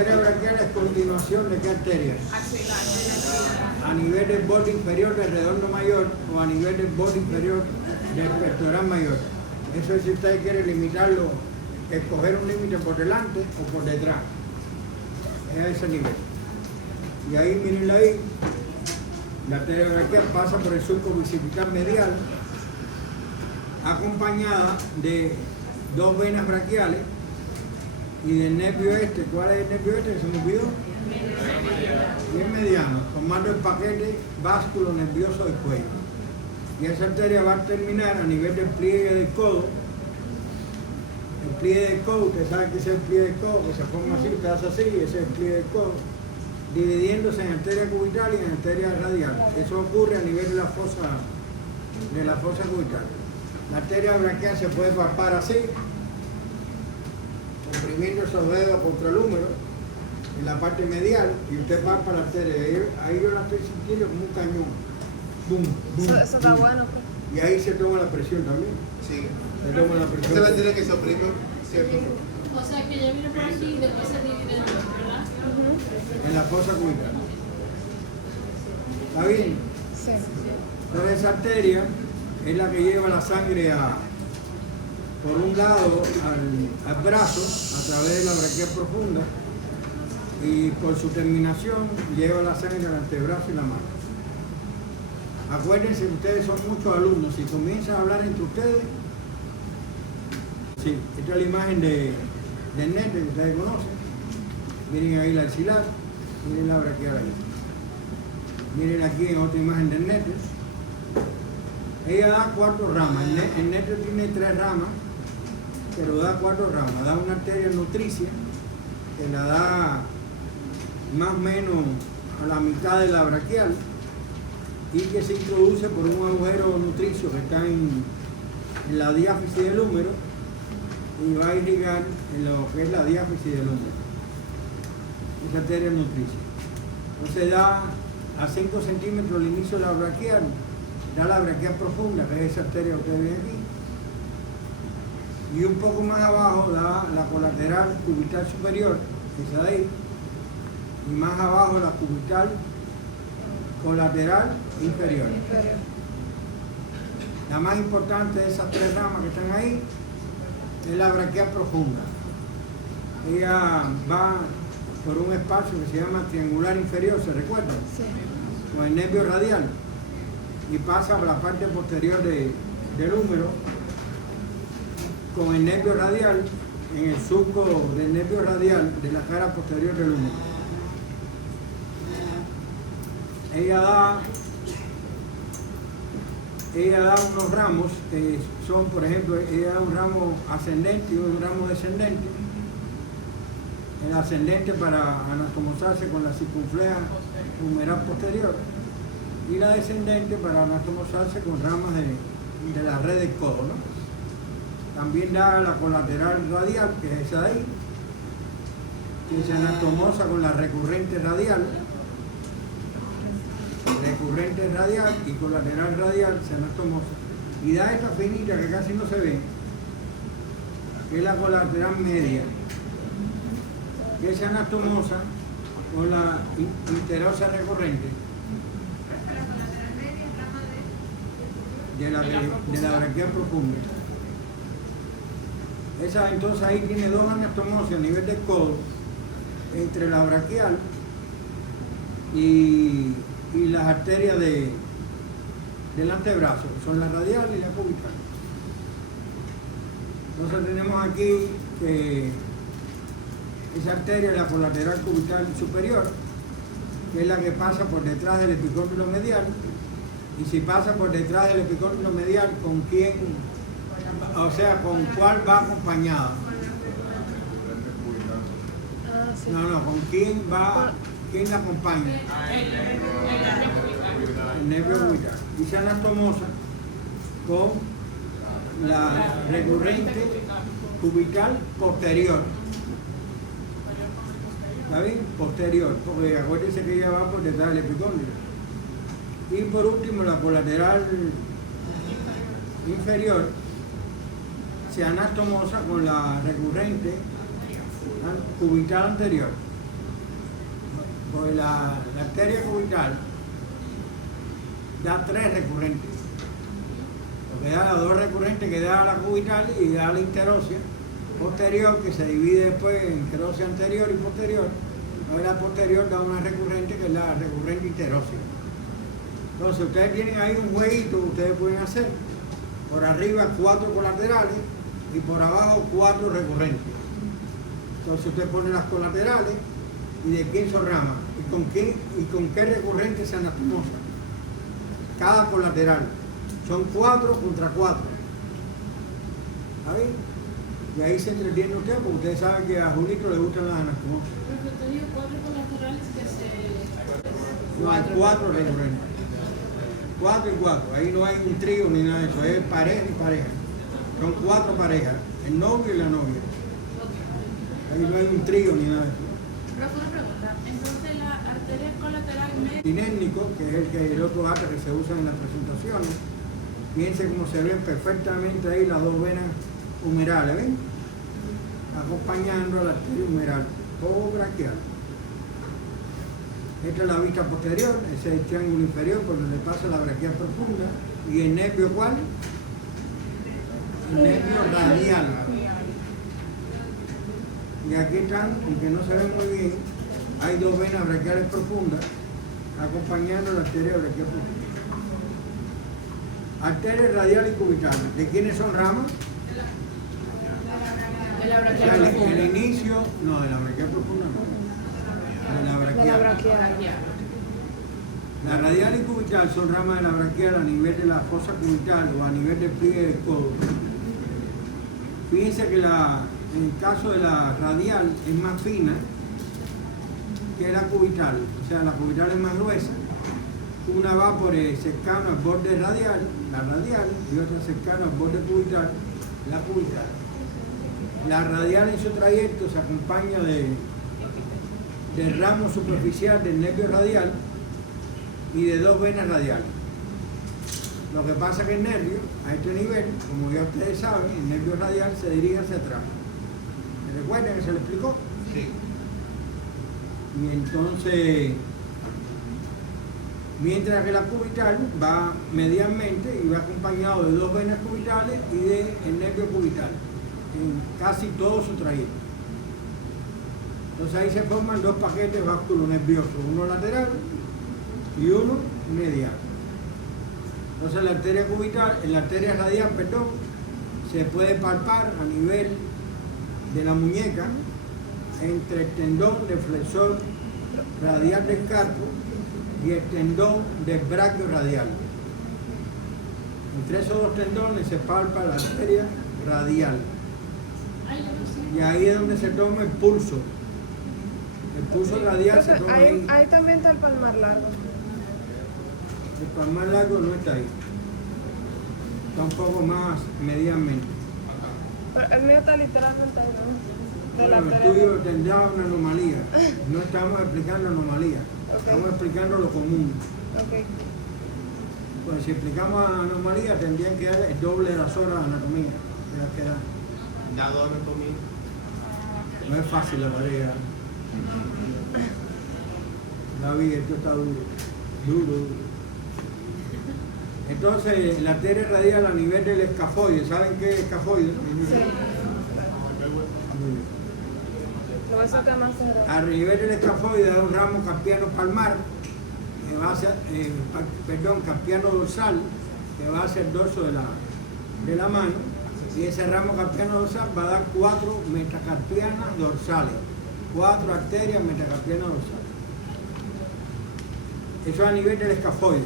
arteria braquial es continuación de qué arteria? A nivel del borde inferior del redondo mayor o a nivel del borde inferior del pectoral mayor. Eso es si usted quiere limitarlo, escoger un límite por delante o por detrás. Es a ese nivel. Y ahí, mírenla ahí, la arteria braquial pasa por el surco bicipital medial, acompañada de dos venas braquiales y del nervio este. ¿Cuál es el nervio este? ¿Se me olvidó? Y el mediano, formando el paquete vasculo nervioso del cuello. Y esa arteria va a terminar a nivel del pliegue del codo. El pliegue del codo, ustedes saben que ese es el pliegue del codo, que se forma así, usted hace así, ese es el pliegue del codo, dividiéndose en arteria cubital y en arteria radial. Eso ocurre a nivel de la fosa cubital. La arteria braquial se puede palpar así, comprimiendo esos dedos contra el húmero, en la parte medial, y usted palpa la arteria. Ahí yo la estoy sintiendo como un cañón. Bum, bum, Eso está bueno. Pues. Y ahí se toma la presión también. Sí. Se toma la presión. Usted va a tener que se oprime, ¿cierto? O sea que ya viene por aquí y después se divide en dos, ¿verdad? En la fosa cubital. ¿Está bien? Sí. Entonces esa arteria es la que lleva la sangre por un lado al brazo a través de la braquial profunda y por su terminación lleva la sangre al antebrazo y la mano. Acuérdense que ustedes son muchos alumnos, si comienzan a hablar entre ustedes, sí, esta es la imagen del nete que ustedes conocen. Miren ahí la axilar, miren la braquial ahí. Miren aquí en otra imagen del nete. Ella da 4 ramas. El nete tiene 3 ramas, pero da 4 ramas. Da una arteria nutricia que la da más o menos a la mitad de la braquial y que se introduce por un agujero nutricio que está en la diáfisis del húmero y va a irrigar en lo que es la diáfisis del húmero. Esa arteria nutricia. Entonces da a 5 centímetros el inicio de la braquial, da la braquial profunda, que es esa arteria que ustedes ven aquí, y un poco más abajo da la colateral cubital superior, esa de ahí, y más abajo la cubital colateral inferior. La más importante de esas 3 ramas que están ahí es la braquial profunda. Ella va por un espacio que se llama triangular inferior, ¿se recuerdan? Sí. Con el nervio radial y pasa por la parte posterior del húmero con el nervio radial en el surco del nervio radial de la cara posterior del húmero. Ella da unos ramos que son, por ejemplo, ella da un ramo ascendente y un ramo descendente. El ascendente para anatomosarse con la circunfleja humeral posterior y la descendente para anatomosarse con ramas de la red del codo, ¿no? También da la colateral radial, que es esa de ahí, que se anatomosa con la recurrente radial y colateral radial se anatomosa y da esta finita que casi no se ve, que es la colateral media, que se anatomosa con la interosa recurrente de la braquial profunda. Esa entonces ahí tiene 2 anatomosias a nivel del codo entre la braquial y las arterias del antebrazo, que son la radial y la cubital. Entonces tenemos aquí que esa arteria es la colateral cubital superior, que es la que pasa por detrás del epicóndilo medial, y si pasa por detrás del epicóndilo medial, ¿con quién? O sea, ¿con cuál va acompañada? Sí. No, ¿con quién va? ¿Quién la acompaña? El nervio cubital. Y se anatomosa con la recurrente cubital posterior. ¿Está bien? Posterior, porque acuérdense que ella va por detrás del epicóndilo. Y por último, la colateral inferior se anatomosa con la recurrente cubital anterior. Pues la arteria cubital da 3 recurrentes. Porque da las 2 recurrentes que da la cubital y da la interósea posterior, que se divide después en interósea anterior y posterior. Ahora la posterior da una recurrente que es la recurrente interósea. Entonces ustedes tienen ahí un jueguito que ustedes pueden hacer. Por arriba 4 colaterales y por abajo 4 recurrentes. Entonces usted pone las colaterales y de quién son ramas y con qué recurrente se anastomosa. Cada colateral. Son 4 contra 4. ¿Está bien? Y ahí se entretiene usted, porque ustedes saben que a Julito le gustan las anastomosas. Porque he tenido 4 colaterales que se... No, hay 4 recurrentes. 4 y 4. Ahí no hay un trío ni nada de eso. Es pareja y pareja. Son 4 parejas. El novio y la novia. Ahí no hay un trío ni nada de eso. Profe, una pregunta. Entonces la arteria colateral media... Sinénico, que es el otro dato que se usa en las presentaciones. Fíjense cómo se ven perfectamente ahí las 2 venas humerales, ¿ven? Acompañando a la arteria humeral, todo braquial. Esta es la vista posterior, ese es el triángulo inferior por donde pasa la braquial profunda. ¿Y el nervio cuál? El nervio radial. Y aquí están, aunque no se ven muy bien, hay 2 venas braquiales profundas acompañando la arteria braquial profunda. Arteria radial y cubital. ¿De quiénes son ramas? De la braquial profunda. El inicio, no, de la braquial profunda no. De la braquial. De la braquial. La radial y cubital son ramas de la braquial a nivel de la fosa cubital o a nivel del pliegue del codo. Fíjense que en el caso de la radial es más fina que la cubital, o sea, la cubital es más gruesa. Una va por el cercano al borde radial, la radial, y otra cercano al borde cubital, la cubital. La radial en su trayecto se acompaña del ramo superficial del nervio radial y de 2 venas radiales. Lo que pasa es que el nervio, a este nivel, como ya ustedes saben, el nervio radial se dirige hacia atrás. ¿Me recuerdan que se lo explicó? Sí. Y entonces, mientras que la cubital va medialmente y va acompañado de 2 venas cubitales y del nervio cubital, en casi todo su trayecto. Entonces ahí se forman 2 paquetes vasculonerviosos, uno lateral y uno medial. Entonces la arteria cubital, la arteria radial, perdón, se puede palpar a nivel de la muñeca entre el tendón del flexor radial del carpo y el tendón del braquio radial. Entre esos 2 tendones se palpa la arteria radial. Y ahí es donde se toma el pulso. El pulso radial se toma ahí. Ahí también está el palmar largo. El palmar largo no está ahí. Está un poco más medianamente. Pero el mío está literalmente ahí, ¿no? De la Bueno, el arteria. tuyo tendrá una anomalía. No estamos explicando anomalía. Ok. Estamos explicando lo común. Ok. Pues si explicamos anomalía tendrían que dar el doble de las horas de anatomía de las que dan. Dado anatomía. No es fácil la tarea. David, esto está duro. Duro. Entonces, la arteria radial a nivel del escafoide, ¿saben qué es escafoide? Sí. Lo voy a sacar más cerrado. A nivel del escafoide da un ramo carpiano palmar, que va hacia, carpiano dorsal, que va hacia el dorso de la mano, y ese ramo carpiano dorsal va a dar 4 metacarpianas dorsales, 4 arterias metacarpianas dorsales. Eso es a nivel del escafoide.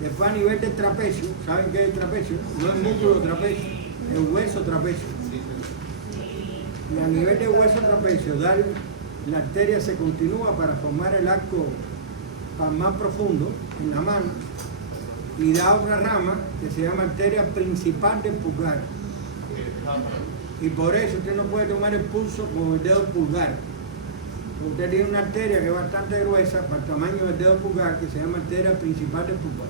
Después a nivel del trapecio, ¿saben qué es el trapecio? No es músculo trapecio, es hueso trapecio. Y a nivel de hueso trapecio, la arteria se continúa para formar el arco palmar profundo en la mano y da otra rama que se llama arteria principal del pulgar. Y por eso usted no puede tomar el pulso con el dedo pulgar. Usted tiene una arteria que es bastante gruesa para el tamaño del dedo pulgar, que se llama arteria principal del pulgar.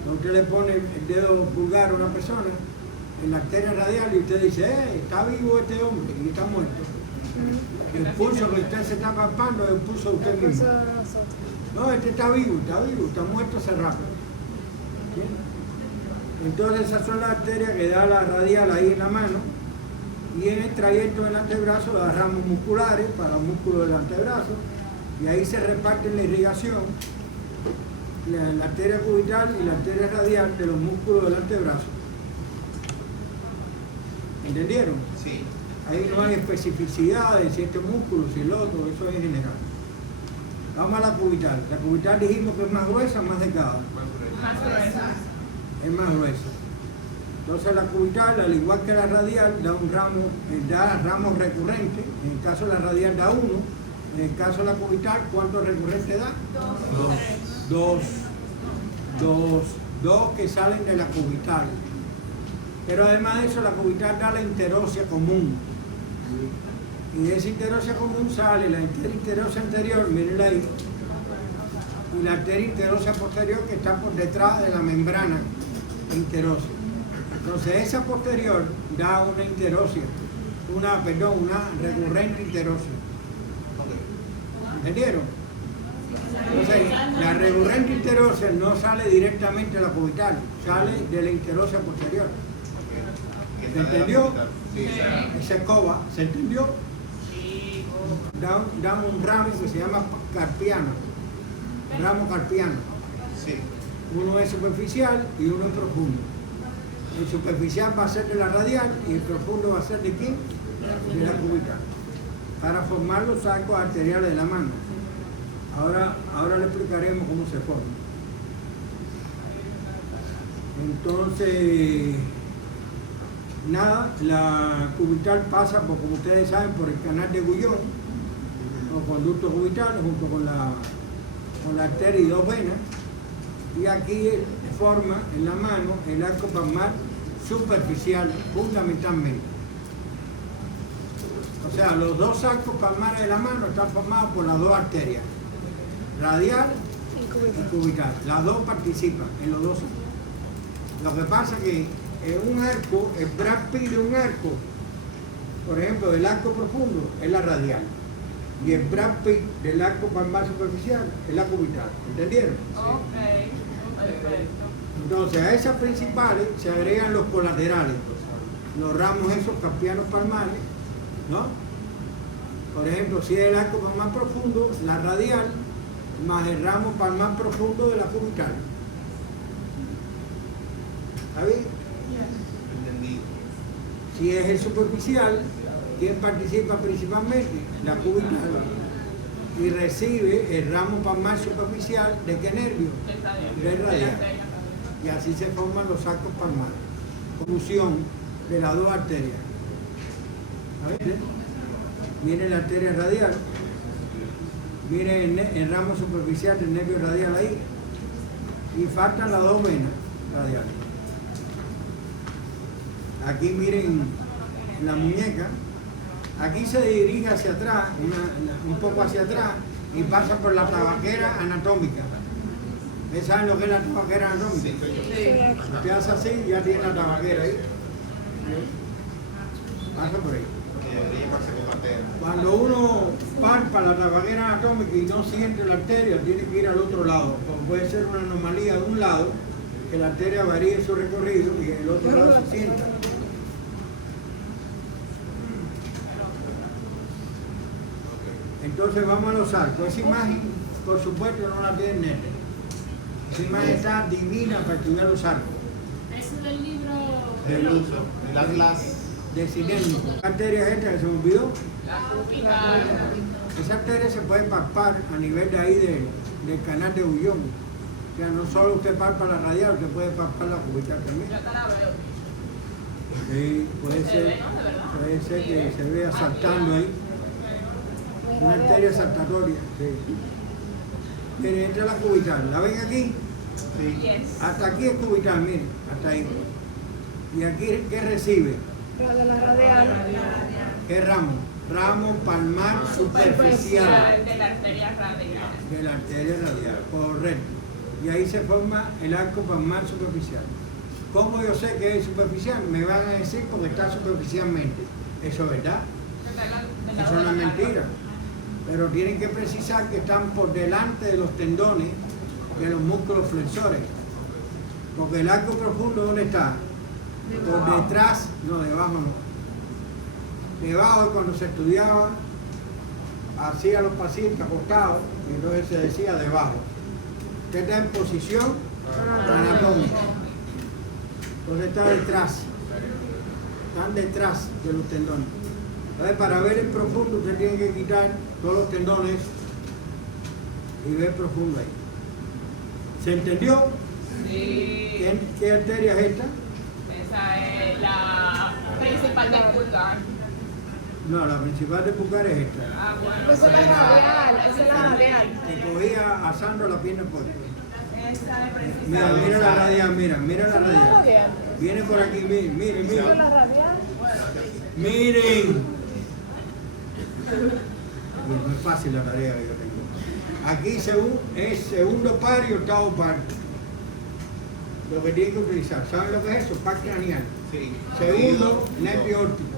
Entonces usted le pone el dedo pulgar a una persona en la arteria radial y usted dice, está vivo este hombre y está muerto. El pulso que usted se está palpando es el pulso de usted Eso mismo. de nosotros. No, este está vivo, está muerto hace rato. ¿Entiendes? Entonces esas son las arterias que da la radial ahí en la mano. Y en el trayecto del antebrazo las ramos musculares para los músculos del antebrazo. Y ahí se reparten la irrigación, la arteria cubital y la arteria radial de los músculos del antebrazo. ¿Entendieron? Sí. Ahí no hay especificidad de si este músculo, si el otro, eso es en general. Vamos a la cubital. La cubital dijimos que es más gruesa, más delgada. Más gruesa. Es más gruesa. Entonces la cubital, al igual que la radial, da un ramo, da ramos recurrentes. En el caso de la radial da uno. En el caso de la cubital, ¿cuántos recurrentes da? Dos que salen de la cubital. Pero además de eso, la cubital da la interósea común. Y de esa interósea común sale la arteria interósea anterior, mírenla ahí, y la arteria interósea posterior que está por detrás de la membrana interósea. Entonces esa posterior da una interósea, una recurrente interósea. ¿Entendieron? Entonces la recurrente interósea no sale directamente de la cubital, sale de la interósea posterior. ¿Se entendió? Sí. Esa escoba, ¿se entendió? Da un ramo que se llama carpiano, ramo carpiano. Sí. Uno es superficial y uno es profundo. El superficial va a ser de la radial y el profundo va a ser de quién? De la cubital. Para formar los arcos arteriales de la mano. Ahora le explicaremos cómo se forma. Entonces, nada, la cubital pasa, como ustedes saben, por el canal de Gullón, los conductos cubitales, junto con la arteria y dos venas. Y aquí forma en la mano el arco palmar superficial, fundamentalmente. O sea, los dos arcos palmares de la mano están formados por las dos arterias, radial y cubital. Las dos participan en los dos arcos. Lo que pasa es que en un arco, el Brad Pitt de un arco, por ejemplo, del arco profundo, es la radial. Y el Brad Pitt del arco palmar superficial es la cubital. ¿Entendieron? Ok, perfecto. Entonces, a esas principales se agregan los colaterales, los ramos esos carpianos palmares, ¿no? Por ejemplo, si es el arco palmar profundo, la radial, más el ramo palmar profundo de la cubital. ¿Está bien? Entendido. Si es el superficial, ¿quién participa principalmente? La cubital. Y recibe el ramo palmar superficial ¿de qué nervio? Del radial. Y así se forman los arcos palmares. Fusión de las dos arterias. ¿A ver? Miren la arteria radial. Miren el ramo superficial del nervio radial ahí. Y faltan las dos venas radiales. Aquí miren la muñeca. Aquí se dirige hacia atrás, un poco hacia atrás, y pasa por la tabaquera anatómica. ¿Ustedes saben lo que es la tabaquera anatómica? Sí. Usted hace así, ya tiene la tabaquera ahí. Pasa por ahí. Que debería llamarse comatera. Cuando uno palpa la tabaquera anatómica y no siente la arteria, tiene que ir al otro lado. Como puede ser una anomalía de un lado, que la arteria varíe su recorrido y en el otro lado se sienta. Entonces vamos a los arcos. Esa imagen, por supuesto, no la tienen neta. Esa imagen está divina para estudiar los arcos. Ese es del libro. El uso. El atlas. De sinémico. ¿Qué arteria es esta que se me olvidó? La cubital. Esa arteria se puede palpar a nivel de ahí del canal de Gullón. O sea, no solo usted palpa la radial, usted puede palpar la cubital también. Yo te la veo. Sí, puede Se ser, ve, ¿no? De verdad. puede ser que se vea saltando ahí. Una arteria saltatoria. Sí. Miren, entra la cubital. ¿La ven aquí? Sí. Yes. Hasta aquí es cubital, miren, hasta ahí. ¿Y aquí qué recibe? La de la radial. ¿Qué ramo? Ramo palmar superficial De la arteria radial. de la arteria radial, correcto. Y ahí se forma el arco palmar superficial. ¿Cómo yo sé que es superficial? Me van a decir porque está superficialmente. ¿Eso es verdad? De Eso no es mentira. Pero tienen que precisar que están por delante de los tendones de los músculos flexores. Porque el arco profundo, ¿dónde está? Por detrás, no, debajo no. Debajo es cuando se estudiaba, hacía los pacientes acostados, y entonces se decía debajo. Usted está en posición anatómica. Entonces está detrás. Están detrás de los tendones. Entonces, para ver el profundo, usted tiene que quitar todos los tendones y ver profundo ahí. ¿Se entendió? Sí. ¿Qué arteria es esta? Esa es la principal del pulgar. No, la principal de pulgar es esta. Ah, bueno. Esa es la radial, esa es la radial. Que cogía a Sandro la pierna por aquí. Esa es Mira, precisamente. mira la radial, mira la ¿Esa es la radial. radial? Viene por aquí, miren, miren, ¿Esa es miren. la radial? Miren. No es fácil la tarea que yo tengo. Aquí es segundo par y octavo par. Lo que tienen que utilizar. ¿Saben lo que es eso? Par craneal. Sí. Segundo, nervio óptico.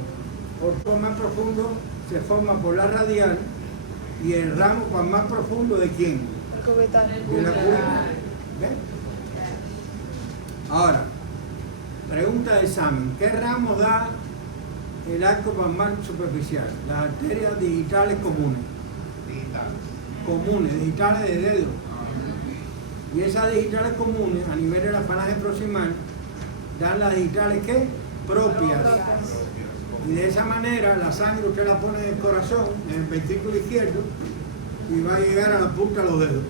Por más profundo se forma por la radial y el ramo por más profundo ¿de quién? El cubital. De la cúbita. ¿Ven? Ahora, pregunta de examen. ¿Qué ramos da el arco palmar superficial? Las arterias digitales comunes. Digital. Digitales de dedo. Y esas digitales comunes, a nivel de la falange proximal, dan las digitales ¿qué? Propias. Y de esa manera la sangre usted la pone en el corazón, en el ventrículo izquierdo, y va a llegar a la punta de los dedos,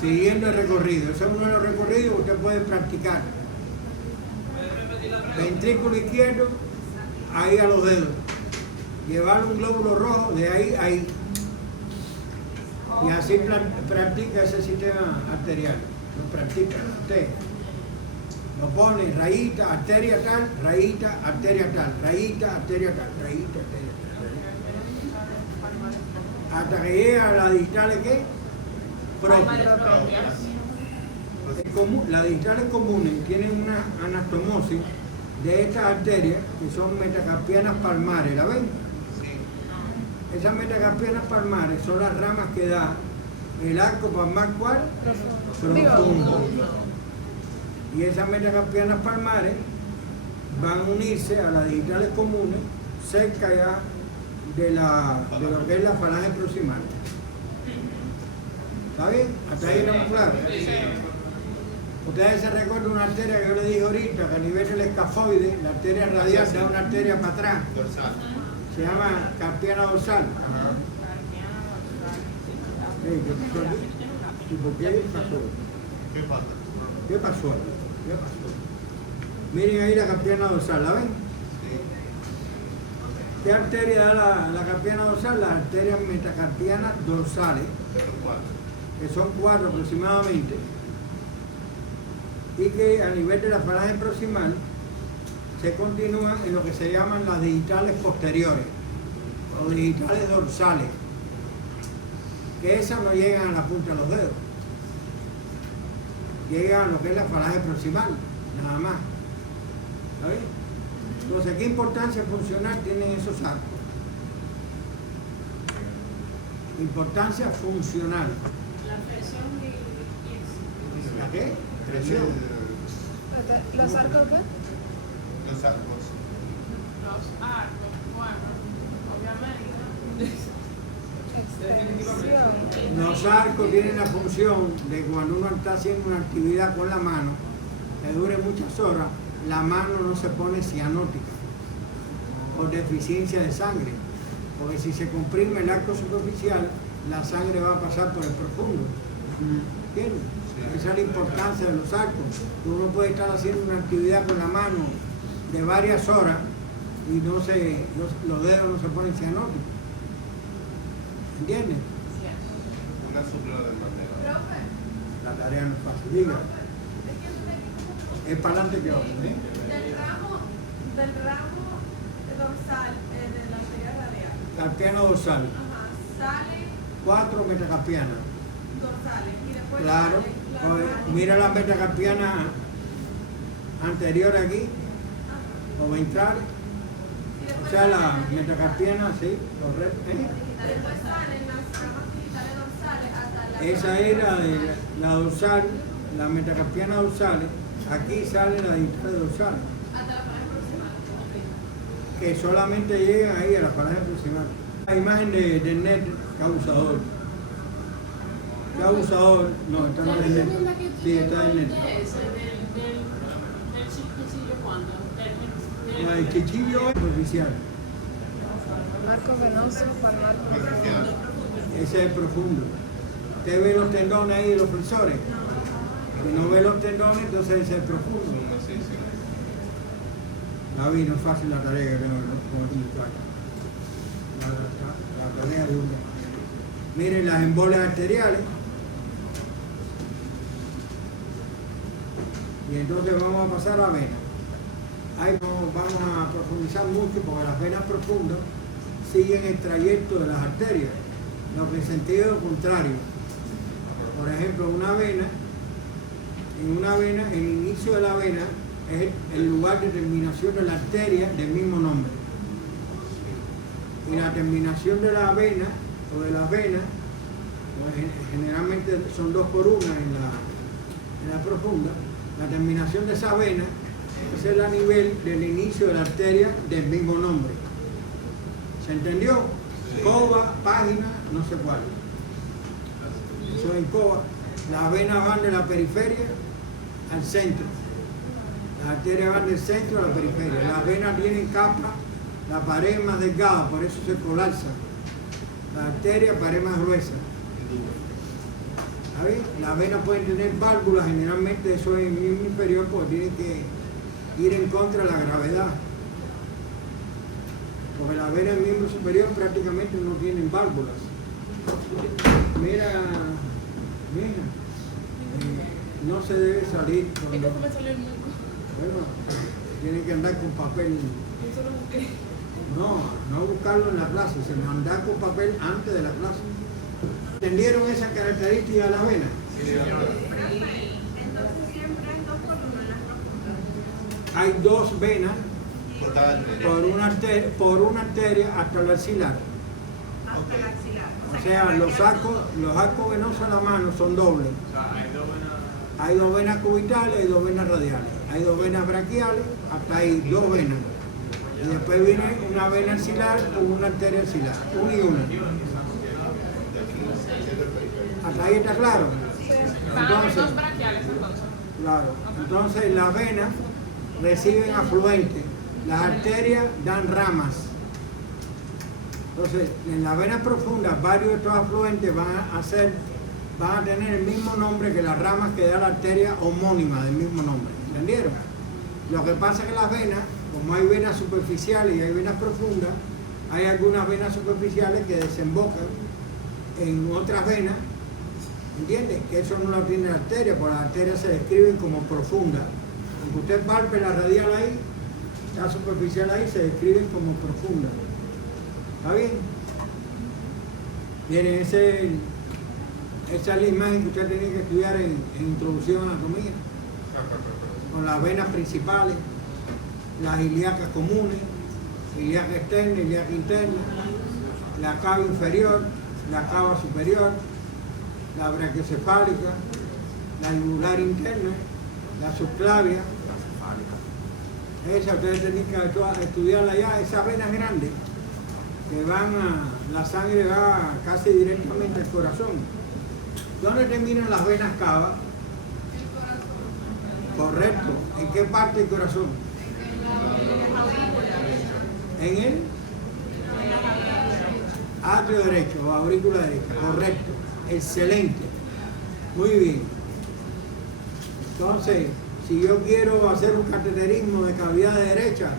siguiendo el recorrido. Ese es uno de los recorridos que usted puede practicar. Ventrículo izquierdo, ahí a los dedos. Llevar un glóbulo rojo de ahí a ahí. Y así practica ese sistema arterial. Lo practica usted. Lo pone rayita, arteria tal, rayita, arteria tal, rayita, arteria tal, rayita, arteria tal. Hasta que llega a las digitales ¿qué? Propias. Las digitales comunes tienen una anastomosis de estas arterias que son metacarpianas palmares, ¿la ven? Sí. Esas metacarpianas palmares son las ramas que da el arco palmar ¿cuál? Profundo. Y esas metacarpianas palmares van a unirse a las digitales comunes cerca ya de lo que es la falange proximal. ¿Está bien? ¿Hasta ahí estamos claros? Ustedes se recuerdan una arteria que yo le dije ahorita, que a nivel del escafoide, la arteria radial da una arteria para atrás, Dorsal. se llama carpiana dorsal. ¿Qué pasó aquí? ¿Y por qué pasó? ¿Qué pasa? ¿Qué pasó aquí? ¿Qué pasó? Miren ahí la carpiana dorsal, ¿la ven? Sí. ¿Qué arteria da la carpiana dorsal? Las arterias metacarpianas dorsales, Son 4. que son 4 aproximadamente, y que a nivel de la falange proximal se continúan en lo que se llaman las digitales posteriores o digitales dorsales, que esas no llegan a la punta de los dedos, llegan a lo que es la falange proximal, nada más. ¿Está bien? Entonces, ¿qué importancia funcional tienen esos arcos? Importancia funcional. La presión y ¿La qué? Presión. ¿Los arcos qué? Los arcos. Los arcos, bueno, obviamente. Extensión. Los arcos tienen la función de cuando uno está haciendo una actividad con la mano, que dure muchas horas, la mano no se pone cianótica por deficiencia de sangre. Porque si se comprime el arco superficial, la sangre va a pasar por el profundo. ¿Entiendes? Esa es la importancia de los arcos. Uno puede estar haciendo una actividad con la mano de varias horas y los dedos no se ponen cianóticos. ¿Entiendes? Una supla del bandera. La tarea no es fácil. Diga. Es para adelante que ahora. Del ramo dorsal de la arteria radial. Carpiana dorsal. Sale 4 metacarpianas. dorsales y después Claro. sale la Oye, rama. mira la metacarpiana anterior aquí, o ventral. Sí, O sea, la metacarpiana, sí, correcto. Después salen las ramas digitales dorsales hasta la... Esa era de la dorsal, la metacarpiana dorsal. Aquí sale la digital dorsal, Hasta la pared proximal. que solamente llegan ahí a la pared proximal. La imagen del net causador. Causador, no, está en el net. Sí, está en el net. Del chiquillo, ¿cuándo? El chichillo es superficial, Marco venoso, palmar profundo. ese es profundo. Usted ve los tendones ahí de los flexores. Si no ve los tendones, entonces ese es profundo. Sí, sí. David, no es fácil la tarea que tengo con el muchacho. La tarea de uno. Miren las embolias arteriales. Y entonces vamos a pasar a la vena. Ahí vamos a profundizar mucho porque las venas profundas siguen el trayecto de las arterias, lo que en sentido contrario. Por ejemplo, en una vena, el inicio de la vena es el lugar de terminación de la arteria del mismo nombre. Y la terminación de la vena o de las venas, pues, generalmente son 2 por 1 en la profunda. La terminación de esa vena es el a nivel del inicio de la arteria del mismo nombre. ¿Se entendió? Sí. Cova, página, no sé cuál. Eso es en cova. Las venas van de la periferia al centro. Las arterias van del centro a la periferia. Las venas tienen capa, la pared es más delgada, por eso se colapsa. La arteria, pared más gruesa. ¿Está bien? Las venas pueden tener válvulas, generalmente eso es en el miembro inferior, porque tienen que ir en contra de la gravedad. Porque las venas del miembro superior prácticamente no tienen válvulas. Mira, no se debe salir con... Es como me salió el moco. Bueno, tienen que andar con papel. Eso lo busqué. No buscarlo en la clase, sino andar con papel antes de la clase. ¿Entendieron esa característica de la vena? Entonces siempre hay 2 por 1 en las profundas. Hay 2 venas Por cada arteria. por una arteria hasta el axilar. Hasta el axilar. O sea, los arcos venosos de la mano son dobles. Hay 2 venas cubitales y 2 venas radiales. Hay 2 venas braquiales, hasta ahí 2 venas. Y después viene una vena axilar con una arteria axilar. Una y una. Hasta ahí está claro. Van a haber Entonces, 2 braquiales entonces. claro. Entonces las venas reciben afluentes. Las arterias dan ramas. Entonces, en las venas profundas, varios de estos afluentes van a tener el mismo nombre que las ramas que da la arteria homónima del mismo nombre. ¿Entendieron? Lo que pasa es que las venas, como hay venas superficiales y hay venas profundas, hay algunas venas superficiales que desembocan en otras venas, ¿entiendes? Que eso no lo tiene la arteria, porque las arterias se describen como profundas. Aunque usted palpe la radial ahí, la superficial ahí, se describen como profundas. ¿Está bien? Miren, esa es la imagen que usted tiene que estudiar en Introducción a Anatomía. Con las venas principales, las ilíacas comunes, ilíaca externa, ilíaca interna, la cava inferior, la cava superior, la brachiocefálica, la yugular interna, la subclavia. Esa ustedes tienen que estudiarla ya, esas venas grandes que la sangre va casi directamente al corazón. ¿Dónde terminan las venas cava? Correcto. ¿En qué parte del corazón? En el atrio derecho o aurícula derecha. Correcto. Excelente. Muy bien. Entonces, si yo quiero hacer un cateterismo de cavidad de derecha,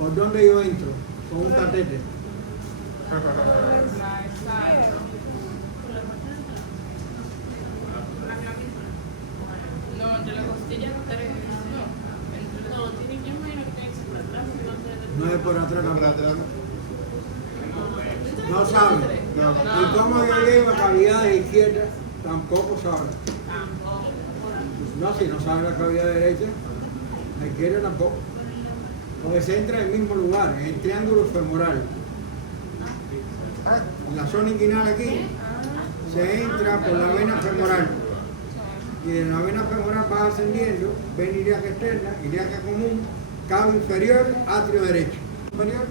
¿por dónde yo entro? Con un catéter. No, entre las costillas no estaré. No, tiene que imaginar que tiene que ser por atrás. No es por atrás Por tampoco. atrás. No saben. Y cómo yo llego a cavidad de izquierda, tampoco saben. No, si no saben la cavidad derecha, la izquierda tampoco. Porque se entra en el mismo lugar, en el triángulo femoral. En la zona inguinal aquí, se entra por la vena femoral. Y de la vena femoral va ascendiendo, vena ilíaca externa, ilíaca común, cabo inferior, atrio derecho. Superior.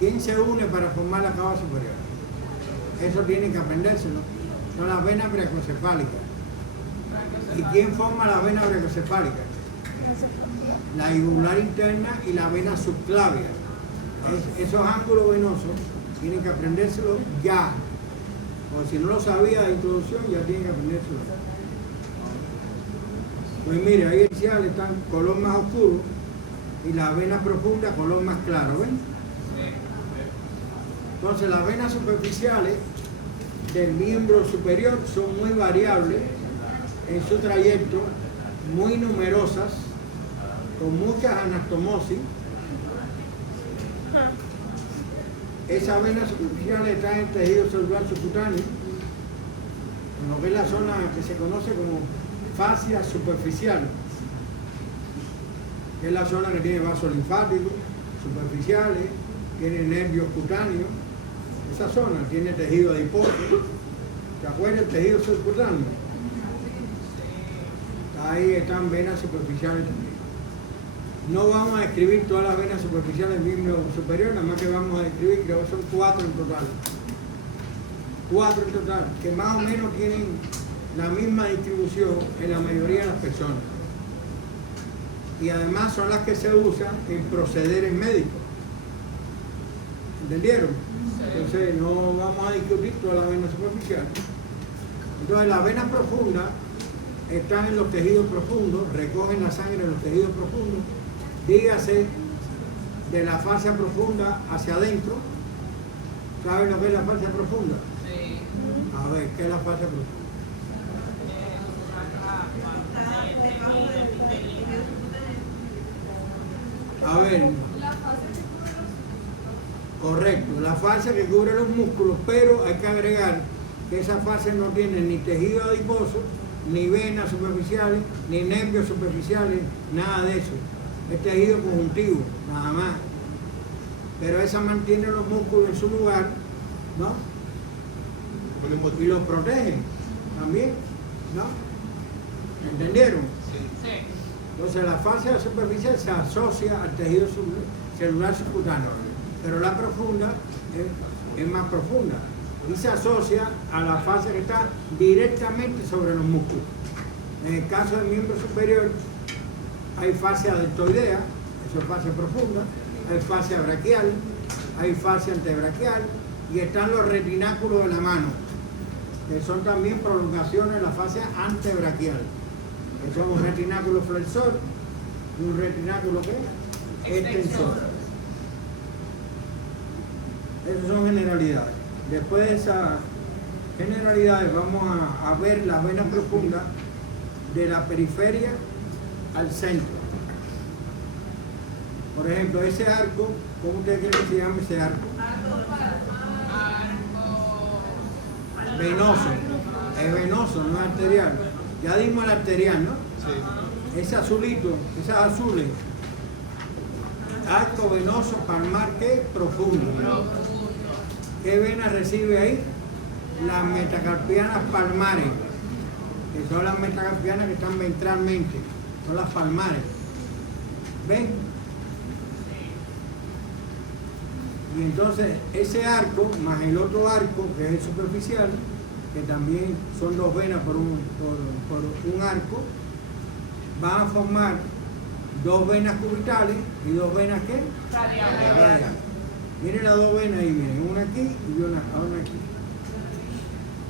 ¿Quién se une para formar la cava superior? Eso tienen que aprendérselo. Son las venas brachicefálicas. ¿Y quién forma la vena brachicefálica? La yugular interna y la vena subclavia. Esos ángulos venosos tienen que aprendérselo ya. O si no lo sabía de introducción, ya tienen que aprendérselo. Pues mire, ahí inicial están color más oscuro y la vena profunda color más claro, ¿ven? Entonces las venas superficiales del miembro superior son muy variables en su trayecto, muy numerosas, con muchas anastomosis. Esas venas superficiales están en el tejido celular subcutáneo, en lo que es la zona que se conoce como fascia superficial, que es la zona que tiene vasos linfáticos superficiales, tiene nervios cutáneos. Esa zona tiene tejido adiposo. ¿Se acuerdan del tejido subcutáneo? Ahí están venas superficiales también. No vamos a describir todas las venas superficiales del miembro superior, nada más que vamos a describir, creo que son 4 en total. 4 en total, que más o menos tienen la misma distribución en la mayoría de las personas. Y además son las que se usan en procederes médicos. ¿Entendieron? Entonces no vamos a discutir todas las venas superficiales. Entonces las venas profundas están en los tejidos profundos, recogen la sangre en los tejidos profundos, dígase de la fascia profunda hacia adentro. ¿Saben lo que es la fascia profunda? Sí. A ver, ¿qué es la fascia profunda? A ver, correcto, la fascia que cubre los músculos, pero hay que agregar que esa fascia no tiene ni tejido adiposo, ni venas superficiales, ni nervios superficiales, nada de eso. Es tejido conjuntivo, nada más. Pero esa mantiene los músculos en su lugar, ¿no? Y los protege también, ¿no? ¿Entendieron? Sí. Entonces la fascia superficial se asocia al tejido celular subcutáneo, pero la profunda es más profunda y se asocia a la fascia que está directamente sobre los músculos. En el caso del miembro superior hay fascia deltoidea, eso es fascia profunda, hay fascia braquial, hay fascia antebraquial y están los retináculos de la mano, que son también prolongaciones de la fascia antebraquial. Que son un retináculo flexor y un retináculo ¿qué? Extensor. Esas son generalidades. Después de esas generalidades vamos a ver las venas profundas de la periferia al centro. Por ejemplo, ese arco, ¿cómo ustedes creen que se llama ese arco? Venoso. Es venoso, no es arterial. Ya dimos el arterial, ¿no? Sí. Ese azulito, esas azules. Arco venoso palmar, ¿qué? Profundo. ¿Qué vena recibe ahí? Las metacarpianas palmares, que son las metacarpianas que están ventralmente, son las palmares. ¿Ven? Y entonces ese arco más el otro arco, que es el superficial, que también son dos venas por un arco, van a formar dos venas cubitales y dos venas ¿qué? Radiales. Miren las dos venas ahí, miren, una aquí y una aquí.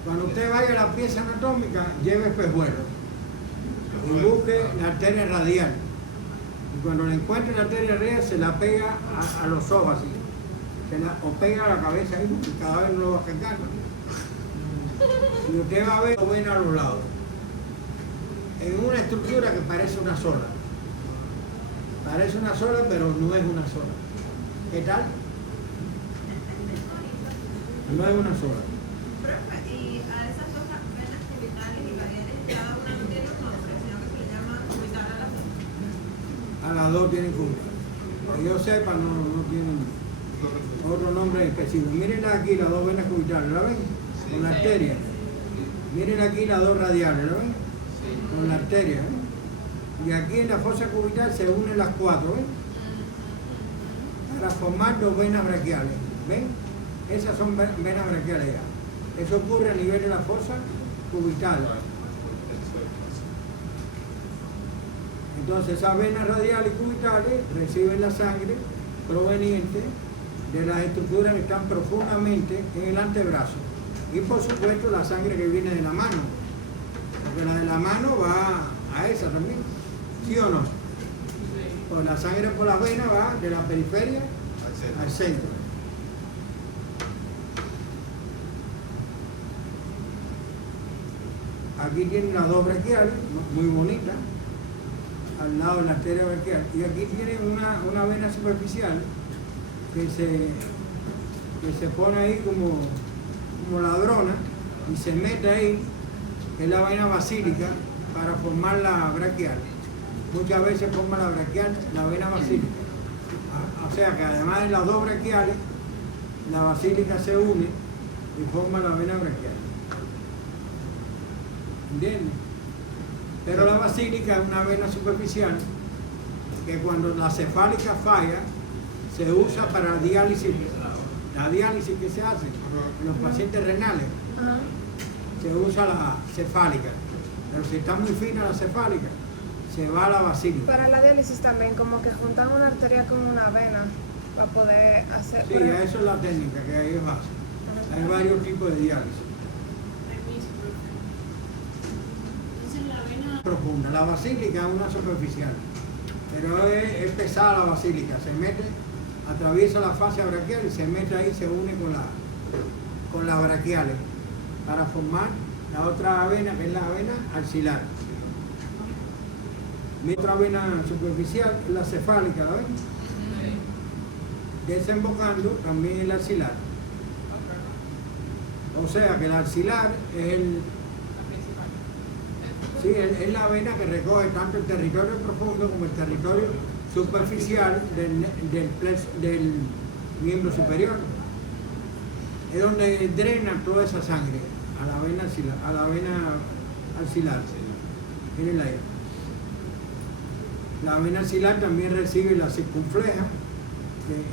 Cuando usted vaya a la pieza anatómica, lleve espejuelo y busque la arteria radial. Y cuando le encuentre la arteria radial, se la pega a los ojos así. O pega a la cabeza ahí, porque cada vez no lo va a cargar. Y usted va a ver dos venas a los lados. En una estructura que parece una sola. Parece una sola, pero no es una sola. ¿Qué tal? No es una sola. Y a esas dos venas cubitales y radiales, cada una no tiene un nombre, sino que se le llama cubital a la zona. dos tienen cubital. Que yo sepa, no tienen otro nombre específico. Miren aquí las dos venas cubitales, ¿la ven? Con la arteria. Miren aquí las dos radiales, ¿la ven? Con la arteria, ¿ven? Y aquí en la fosa cubital se unen las cuatro, ¿ven? Para formar dos venas braquiales, ¿ven? Esas son venas braquiales ya. Eso ocurre a nivel de la fosa cubital. Entonces esas venas radiales y cubitales reciben la sangre proveniente de las estructuras que están profundamente en el antebrazo. Y por supuesto la sangre que viene de la mano, porque la de la mano va a esa también, ¿sí o no? Pues la sangre por las venas va de la periferia al centro. Aquí tienen las dos braquiales, muy bonitas, al lado de la arteria braquial. Y aquí tienen una vena superficial que se pone ahí como ladrona y se mete ahí, que es la vena basílica, para formar la braquial. Muchas veces forma la braquial, la vena basílica. O sea que además de las dos braquiales, la basílica se une y forma la vena braquial. ¿Entiendes? Pero la basílica es una vena superficial que cuando la cefálica falla, se usa para diálisis. La diálisis que se hace en los pacientes renales, se usa la cefálica. Pero si está muy fina la cefálica, se va a la basílica. Para la diálisis también, como que juntan una arteria con una vena para poder hacer... Sí, eso es la técnica que ellos hacen. Hay varios tipos de diálisis. Entonces la vena Profunda. La basílica es una superficial, pero es pesada la basílica. Se mete, atraviesa la fascia braquial y se mete ahí, se une con las braquiales para formar la otra vena, que es la vena axilar. Mi otra vena superficial es la cefálica, ¿la ven? Desembocando también el axilar. O sea que el axilar es la vena que recoge tanto el territorio profundo como el territorio superficial del miembro superior. Es donde drena toda esa sangre a la vena axilar. Miren ahí. La vena axilar también recibe la circunfleja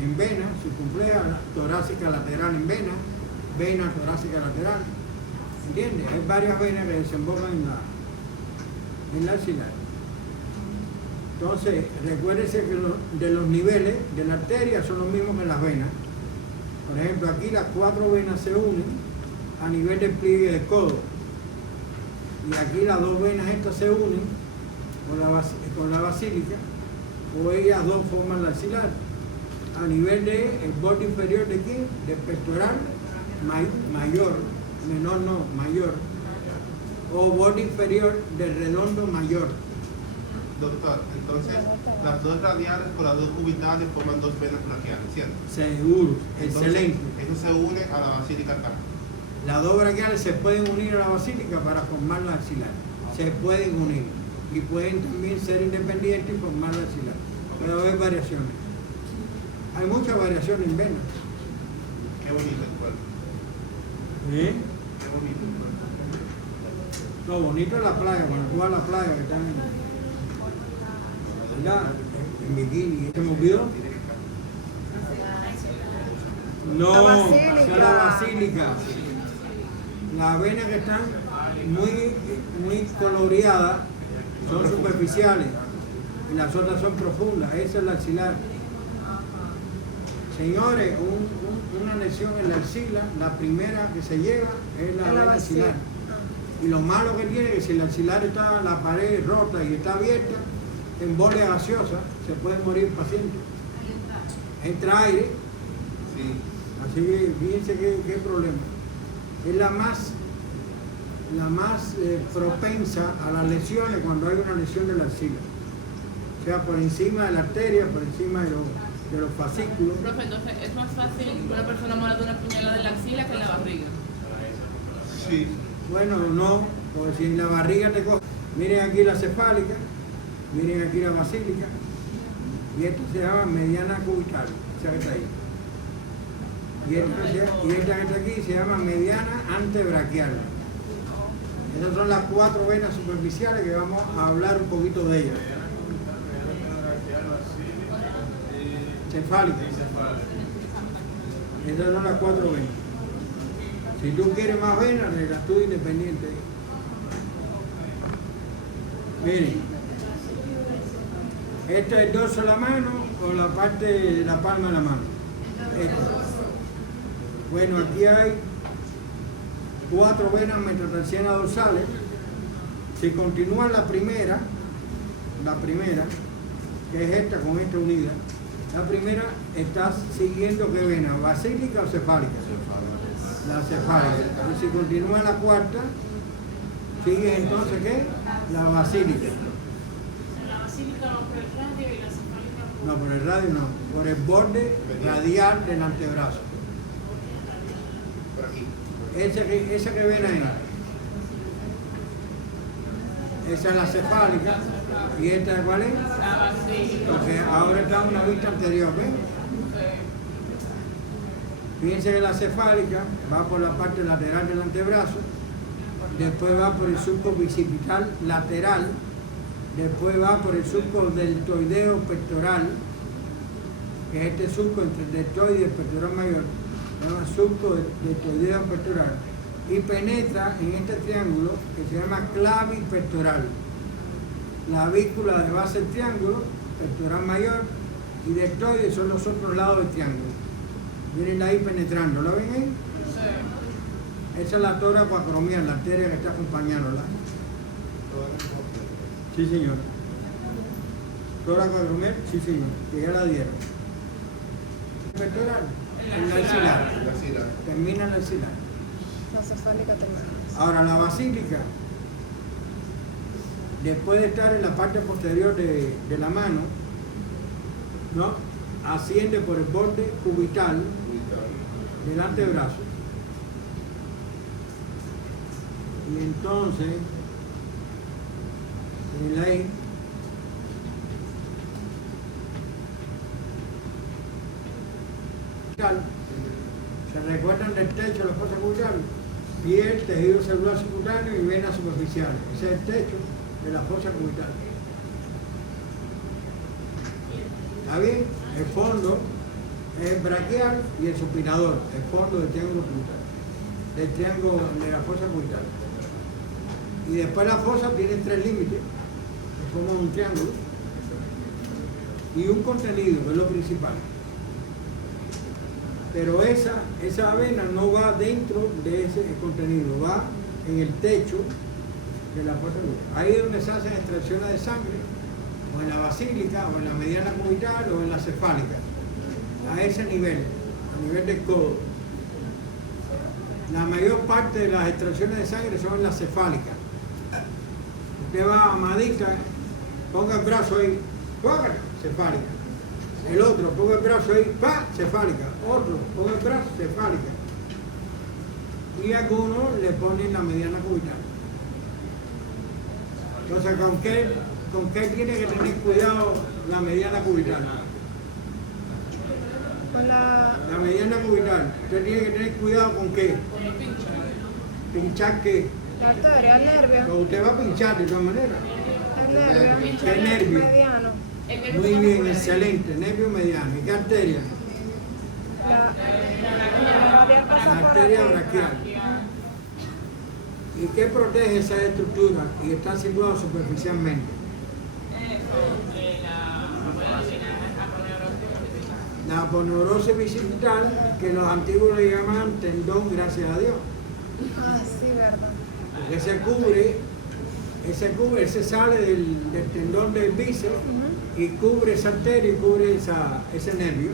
en vena, circunfleja, la torácica lateral en vena torácica lateral. ¿Entiendes? Hay varias venas que desembocan en la axilar. Entonces, recuérdense que de los niveles de la arteria son los mismos que las venas. Por ejemplo, aquí las cuatro venas se unen a nivel del pliegue del codo. Y aquí las dos venas estas se unen con la basílica, o ellas dos forman la axilar. A nivel del borde inferior de quién? Del pectoral mayor, menor no, mayor. O borde inferior del redondo mayor. Doctor, entonces las dos radiales con las dos cubitales forman dos venas braquiales, ¿cierto? Seguro, Entonces, excelente. eso se une a la basílica acá. Las dos braquiales se pueden unir a la basílica para formar la axilar. Se pueden unir. Y pueden también ser independientes y formar la axilar. Pero hay variaciones. Hay muchas variaciones en venas. Qué bonito el cuerpo. ¿Eh? Qué bonito el cuerpo. Lo bonito es la playa, cuando tú vas a la playa que están en bikini. ¿Se me olvidó? No, La esa es basílica. la basílica. Las venas que están muy coloreadas son superficiales y las otras son profundas. Esa es la axilar. Señores, una lesión en la axila, la primera que se lleva es la vena axilar. Y lo malo que tiene es que si la axilar está, la pared rota y está abierta, embolia gaseosa, se puede morir el paciente. Entra aire, Sí. así que fíjense qué problema. Es la más propensa a las lesiones cuando hay una lesión de la axila. O sea, por encima de la arteria, por encima de los fascículos. Profe, entonces es más fácil que una persona muera de una puñalada en la axila que en la barriga. Sí. Bueno, no, porque si en la barriga te coge. Miren aquí la cefálica, miren aquí la basílica. Y esto se llama mediana cubital, esa que está ahí. Y esta que está aquí se llama mediana antebraquial. Esas son las 4 venas superficiales que vamos a hablar un poquito de ellas. Cefálicas. Esas son las 4 venas. Si tú quieres más venas, las tú independiente. Miren, este es el dorso de la mano o la parte de la palma de la mano. Bueno, aquí hay 4 venas metatarsianas dorsales. Si continúa la primera, que es esta con esta unida, la primera está siguiendo qué vena, basílica o cefálica. La cefálica. Y si continúa la cuarta, sigue entonces ¿qué? La basílica. La basílica va por el radio y la cefálica por... No, por el radio no, por el borde radial del antebrazo. Por aquí. Esa que ven ahí, esa es la cefálica. ¿Y esta cuál es? La basílica. Porque ahora está en una vista anterior, ¿ves? Fíjense que la cefálica va por la parte lateral del antebrazo, después va por el surco bicipital lateral, después va por el surco deltoideo pectoral, que es este surco entre el deltoide y el pectoral mayor, se llama surco deltoideo pectoral, y penetra en este triángulo que se llama clavipectoral. La vícula de base del triángulo, pectoral mayor y deltoide son los otros lados del triángulo. Vienen ahí penetrando, ¿lo ven ahí? Esa es la toracoacromial, la arteria que está acompañándola. Sí, señor. Toracoacromial, sí, señor, que ya la dieron. Pectoral, en la axilar. Termina en la axilar. La cefálica termina. Ahora, la basílica, después de estar en la parte posterior de la mano, ¿no? Asciende por el borde cubital del antebrazo. Y entonces, miren ahí, se recuerdan del techo de la fosa cubital, piel, tejido celular subcutáneo y venas superficiales. Ese es el techo de la fosa cubital. ¿Está bien? El fondo es braquial y el supinador, el fondo del triángulo cubital, del triángulo de la fosa cubital. Y después la fosa tiene 3 límites, que forman un triángulo, y un contenido, que es lo principal. Pero esa vena no va dentro de ese contenido, va en el techo de la fosa cubital. Ahí es donde se hacen extracciones de sangre, o en la basílica, o en la mediana cubital, o en la cefálica. A ese nivel, a nivel del codo. La mayor parte de las extracciones de sangre son en la cefálica. Usted va a Amadita, ponga el brazo ahí, ¡págale! Cefálica. El otro, ponga el brazo ahí, ¡pa! Cefálica. Otro, ponga el brazo, cefálica. Y algunos le ponen la mediana cubital. Entonces, ¿con qué tiene que tener cuidado la mediana cubital? Con la mediana cubital, usted tiene que tener cuidado con qué. ¿Pinchar qué? arteria, el nervio. Pero usted va a pinchar de todas maneras. El nervio. ¿Qué nervio? Mediano. Muy bien, excelente, nervio mediano. ¿Y qué arteria? La arteria braquial. ¿Y qué protege esa estructura? Y está situado superficialmente. La aponeurosis bicipital, que los antiguos le llaman tendón, gracias a Dios. Ah, sí, verdad. Porque ese sale del tendón del bíceps y cubre esa arteria y cubre ese nervio.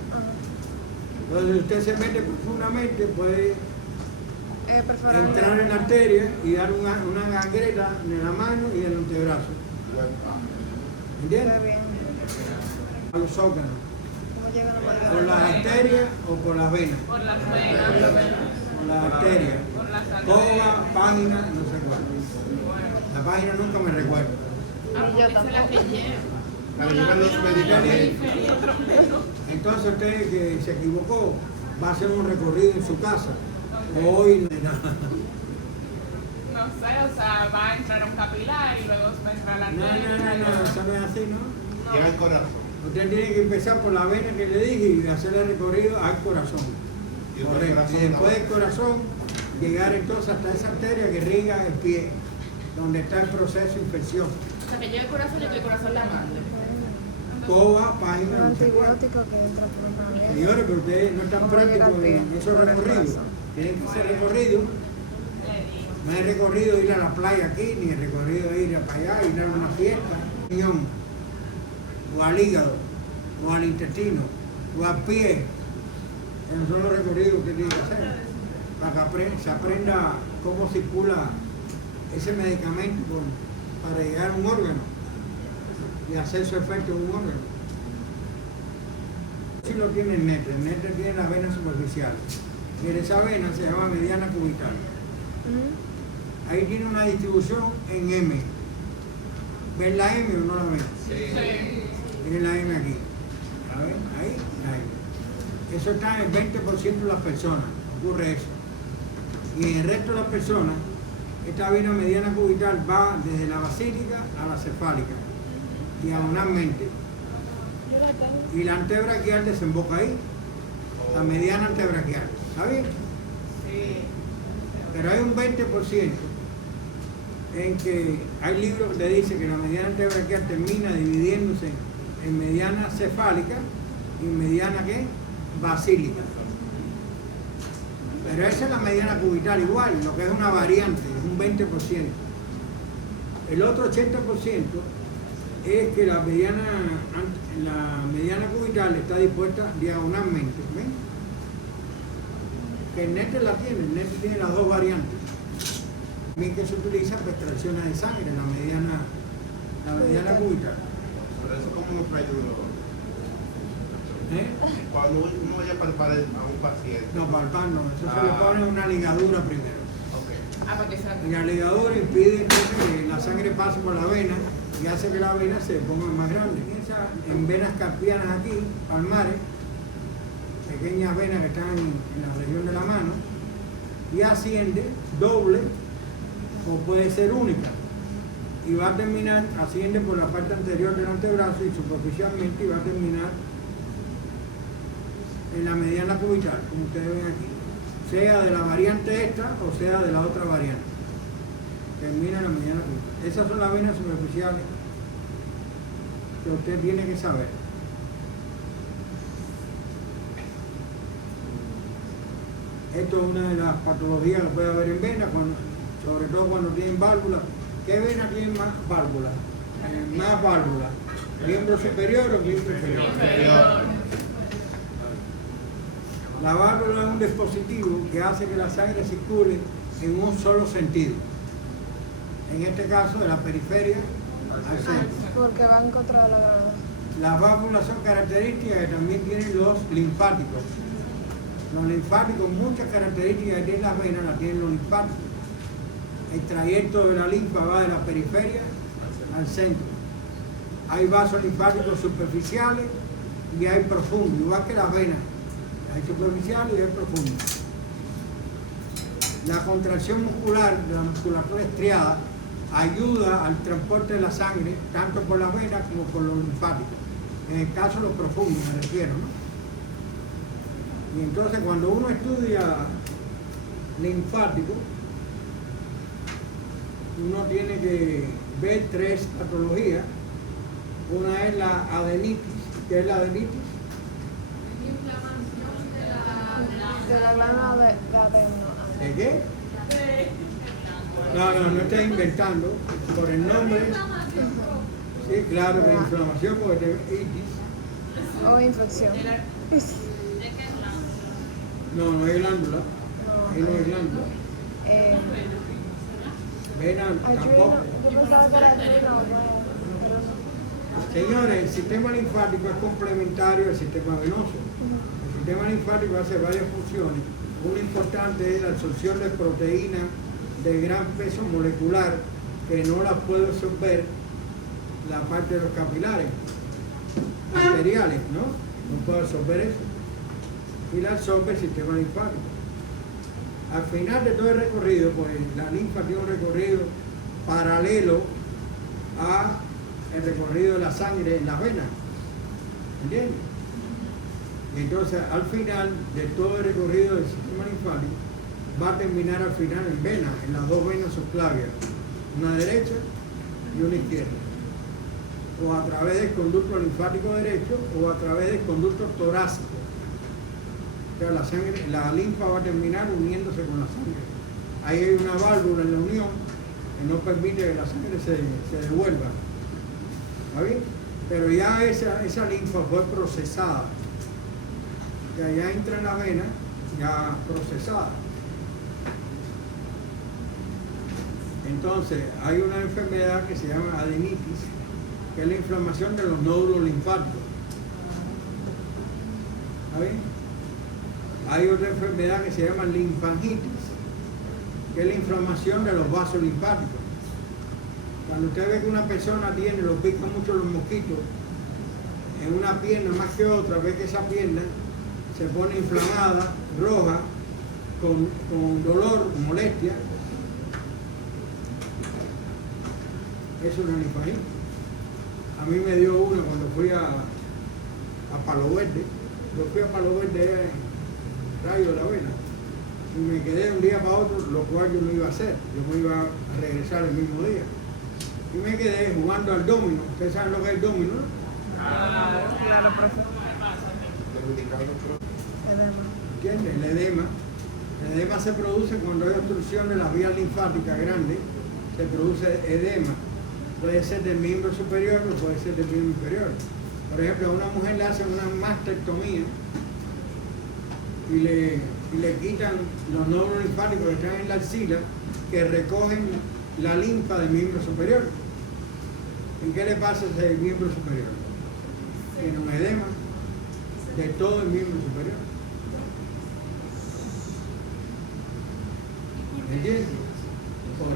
Entonces usted se mete profundamente, puede entrar en la arteria y dar una gangrena en la mano y en el antebrazo. ¿Entiendes? Está bien. A los órganos. ¿Cómo llegan a morir? ¿Por las arterias o por las venas? Por las venas. Por las arterias. Por las arterias. Coba, página, no sé cuál. La página nunca me recuerdo. Ni yo Esa es la tampoco. que lleva. La que llevan los medicamentos. Entonces usted que se equivocó va a hacer un recorrido en su casa. Hoy no. No sé, o sea, va a entrar a un capilar y luego va a entrar a la arteria. No, eso no es así, ¿no? Llega al corazón. Usted tiene que empezar por la vena que le dije y hacer el recorrido al corazón. Y después Correcto. corazón, Y después ¿no? del corazón, llegar entonces hasta esa arteria que riega el pie, donde está el proceso infeccioso. O sea, que llegue el corazón y que el corazón la mande. Coba, página, Un no sé cuál. antibiótico que entra por una vez. Señores, pero ustedes no están ¿Cómo llega prácticos al pie? en esos Por el recorridos. corazón. Tienen que hacer recorrido. No es recorrido ir a la playa aquí, ni el recorrido ir para allá, ir a una fiesta, riñón, o al hígado, o al intestino, o al pie. Esos son los recorridos que usted tiene que hacer. Para que se aprenda cómo circula ese medicamento para llegar a un órgano y hacer su efecto en un órgano. Si lo tiene el netre tiene las venas superficiales. Y esa vena se llama mediana cubital. Ahí tiene una distribución en M. ¿Ven la M o no la ven? Sí. Miren la M aquí. ¿La ven? Ahí, la M. Eso está en el 20% de las personas. Ocurre eso. Y en el resto de las personas, esta vena mediana cubital va desde la basílica a la cefálica, diagonalmente. Yo la tengo. Y la antebraquial desemboca ahí, la mediana antebraquial. ¿Está bien? Sí. Pero hay un 20% en que hay libros que te dicen que la mediana antebraquial termina dividiéndose en mediana cefálica y mediana ¿qué? Basílica. Pero esa es la mediana cubital igual, lo que es una variante, es un 20%. El otro 80% es que la mediana cubital está dispuesta diagonalmente. ¿Ven? Que el netre la tiene, el netre tiene las dos variantes. También que se utiliza para extracciones de sangre, la mediana cubital. Por eso como nos ayuda. ¿Eh? Cuando uno vaya a palpar a un paciente. No, palpar no, eso se le pone una ligadura primero. Ok. Para que sea. Y la ligadura impide entonces que la sangre pase por la vena y hace que la vena se ponga más grande. Piensa en venas carpianas aquí, palmares, pequeñas venas que están en la región de la mano, y asciende doble o puede ser única. Y va a terminar, asciende por la parte anterior del antebrazo y superficialmente y va a terminar en la mediana cubital, como ustedes ven aquí. Sea de la variante esta o sea de la otra variante. Termina en la mediana cubital. Esas son las venas superficiales que usted tiene que saber. Esto es una de las patologías que puede haber en venas, sobre todo cuando tienen válvulas. ¿Qué vena tiene más válvulas? Más válvulas. ¿Miembro superior o miembro inferior? Inferior. La válvula es un dispositivo que hace que la sangre circule en un solo sentido. En este caso, de la periferia al centro. Porque va en contra de la gravedad. Las válvulas son características que también tienen los linfáticos. Los linfáticos, muchas características que tienen las venas, las tienen los linfáticos. El trayecto de la linfa va de la periferia al centro. Hay vasos linfáticos superficiales y hay profundos, igual que las venas. Hay superficial y hay profundo. La contracción muscular de la musculatura estriada ayuda al transporte de la sangre tanto por las venas como por los linfáticos. En el caso de los profundos me refiero, ¿no? Y entonces cuando uno estudia linfático, uno tiene que ver tres patologías. Una es la adenitis. ¿Qué es la adenitis? De la glándula de adeno. ¿De qué? No estés inventando. Por el nombre. Sí, claro, de inflamación, porque te itis. O infección. No hay glándula. Ahí no hay glándula. Vena tampoco. Yo pensaba que era adrenal, pero no. Señores, el sistema linfático es complementario al sistema venoso. El sistema linfático hace varias funciones. Una importante es la absorción de proteínas de gran peso molecular que no las puede absorber la parte de los capilares. arteriales, ¿no? No puede absorber eso. Y la absorbe el sistema linfático. Al final de todo el recorrido, pues la linfa tiene un recorrido paralelo a el recorrido de la sangre en las venas. ¿Entiendes? Entonces, al final de todo el recorrido del sistema linfático, va a terminar al final en venas, en las dos venas subclavias, una derecha y una izquierda. O a través del conducto linfático derecho o a través del conducto torácico. O sea, la linfa va a terminar uniéndose con la sangre. Ahí hay una válvula en la unión que no permite que la sangre se devuelva. ¿Está bien? Pero ya esa linfa fue procesada. Ya entra en la vena, ya procesada. Entonces, hay una enfermedad que se llama adenitis, que es la inflamación de los nódulos linfáticos. ¿Está bien? Hay otra enfermedad que se llama linfangitis, que es la inflamación de los vasos linfáticos. Cuando usted ve que una persona lo pican mucho los mosquitos, en una pierna más que otra, ve que esa pierna se pone inflamada, roja, con dolor, molestia. Eso es una linfangitis. A mí me dio una cuando fui a Palo Verde. Yo fui a Palo Verde en Rayo de la Vena. Y me quedé de un día para otro, lo cual yo no iba a hacer. Yo me iba a regresar el mismo día. Y me quedé jugando al domino. ¿Ustedes saben lo que es el domino, no? Claro, profe. ¿Entiendes? El edema se produce cuando hay obstrucción de las vías linfáticas grandes, se produce edema. Puede ser del miembro superior o puede ser del miembro inferior. Por ejemplo, a una mujer le hacen una mastectomía y le quitan los nódulos linfáticos que están en la axila, que recogen la linfa del miembro superior. ¿En qué le pasa a ese miembro superior? Tiene un edema de todo el miembro superior. ¿Entiendes? Por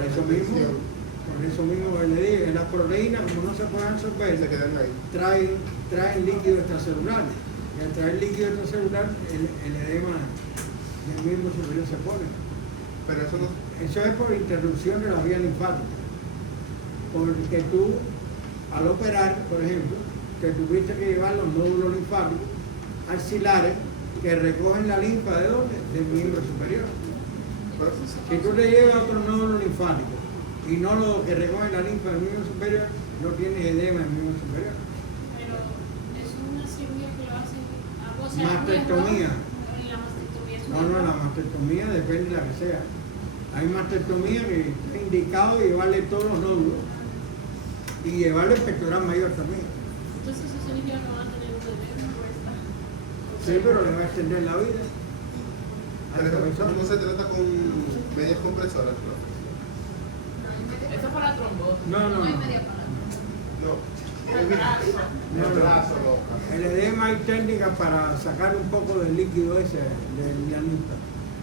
eso mismo le digo, las proteínas, como no se pueden absorber, Se quedan ahí. traen líquido extracelular. Y al traer líquido extracelular, el edema del miembro superior se pone. Pero eso no. Eso es por interrupción de la vía linfática. Porque tú, al operar, por ejemplo, te tuviste que llevar los nódulos linfáticos axilares que recogen la linfa ¿de dónde? Del miembro superior. Si tú le llevas otro nódulo linfático y no lo que recoge la linfa del miembro superior, no tienes edema en el miembro superior. Pero es una cirugía que lo hacen o sea, Mastectomía. La mastectomía es No, la mastectomía depende de la que sea. Hay mastectomía que está indicado llevarle todos los nódulos y llevarle el pectoral mayor también. Entonces eso significa que van a tener un bebé. Sí, pero le va a extender la vida. ¿Cómo se trata con medias compresoras? Eso es para trombosis. No. No. El brazo. El brazo, loca. El edema hay técnicas para sacar un poco del líquido ese del linfa.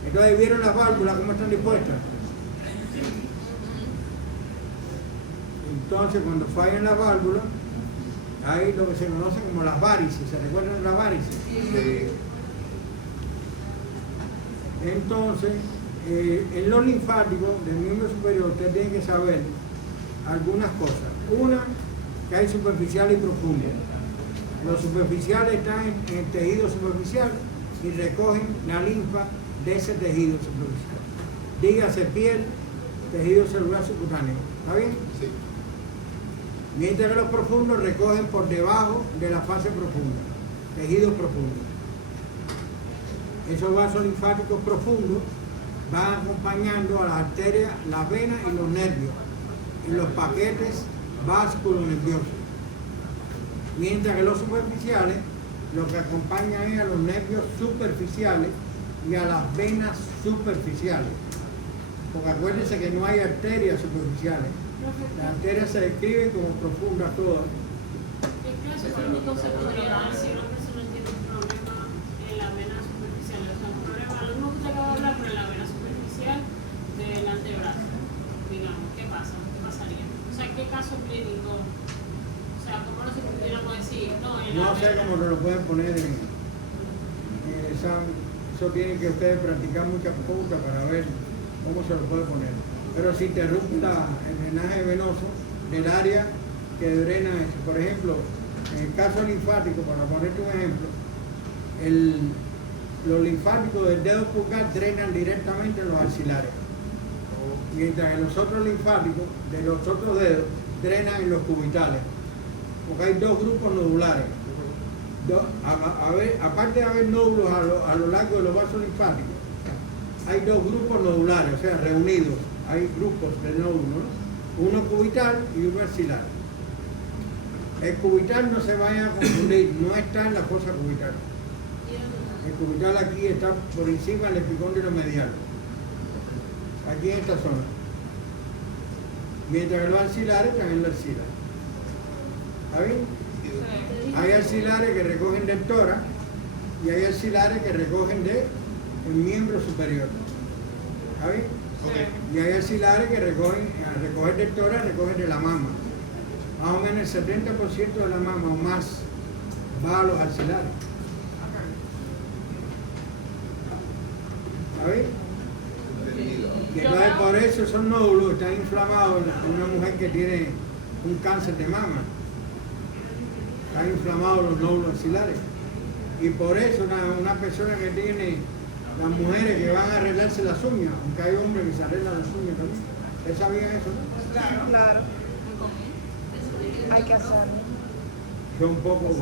Entonces, ¿vieron las válvulas cómo están dispuestas? Entonces, cuando fallan las válvulas, hay lo que se conoce como las varices. ¿Se recuerdan de las varices? Sí. Entonces, en los linfáticos del miembro superior, usted tiene que saber algunas cosas. Una, que hay superficial y profundo. Los superficiales están en el tejido superficial y recogen la linfa de ese tejido superficial. Dígase piel, tejido celular subcutáneo. ¿Está bien? Sí. Mientras que los profundos recogen por debajo de la fase profunda, tejidos profundos. Esos vasos linfáticos profundos van acompañando a las arterias, las venas y los nervios, y los paquetes vasculonerviosos. Mientras que los superficiales, lo que acompañan es a los nervios superficiales y a las venas superficiales. Porque acuérdense que no hay arterias superficiales. Las arterias se describen como profundas todas. ¿Qué clase clínico se podría dar si una persona tiene un problema en la vena superficial? O sea, un problema, lo mismo que te acabo de hablar, pero en la vena superficial del antebrazo, digamos, ¿qué pasa? ¿Qué pasaría? O sea, ¿qué caso clínico? O sea, ¿cómo no se pudiéramos decir? No, en sé cómo lo pueden poner en el examen. Eso tienen que ustedes practicar muchas cosas para ver cómo se lo puede poner. Pero si interrumpe el drenaje venoso del área que drena eso. Por ejemplo, en el caso linfático, para ponerte un ejemplo, los linfáticos del dedo pulgar drenan directamente en los axilares. Mientras que los otros linfáticos de los otros dedos drenan en los cubitales. Porque hay dos grupos nodulares. Aparte de haber nódulos a lo largo de los vasos linfáticos, hay dos grupos nodulares, o sea, reunidos. Hay grupos de nódulos, ¿no? Uno cubital y uno axilar. El cubital no se vaya a confundir, no está en la fosa cubital. El cubital aquí está por encima del epicóndilo medial. Aquí en esta zona. Mientras que los axilares están en la axila. ¿Está bien? Hay axilares que recogen del tórax y hay axilares que recogen del miembro superior. ¿Está bien? Okay. Y hay axilares que recogen, al recoger del tórax, recogen de la mama. Más o menos el 70% de la mama o más va a los axilares. ¿Está bien? Y entonces por eso esos nódulos están inflamados en una mujer que tiene un cáncer de mama. Están inflamados los nódulos axilares. Y por eso una persona que tiene, las mujeres que van a arreglarse las uñas, aunque hay hombres que se arreglan las uñas también. ¿Ustedes sabían eso, no? Claro. Hay que hacerlo. Son un poco.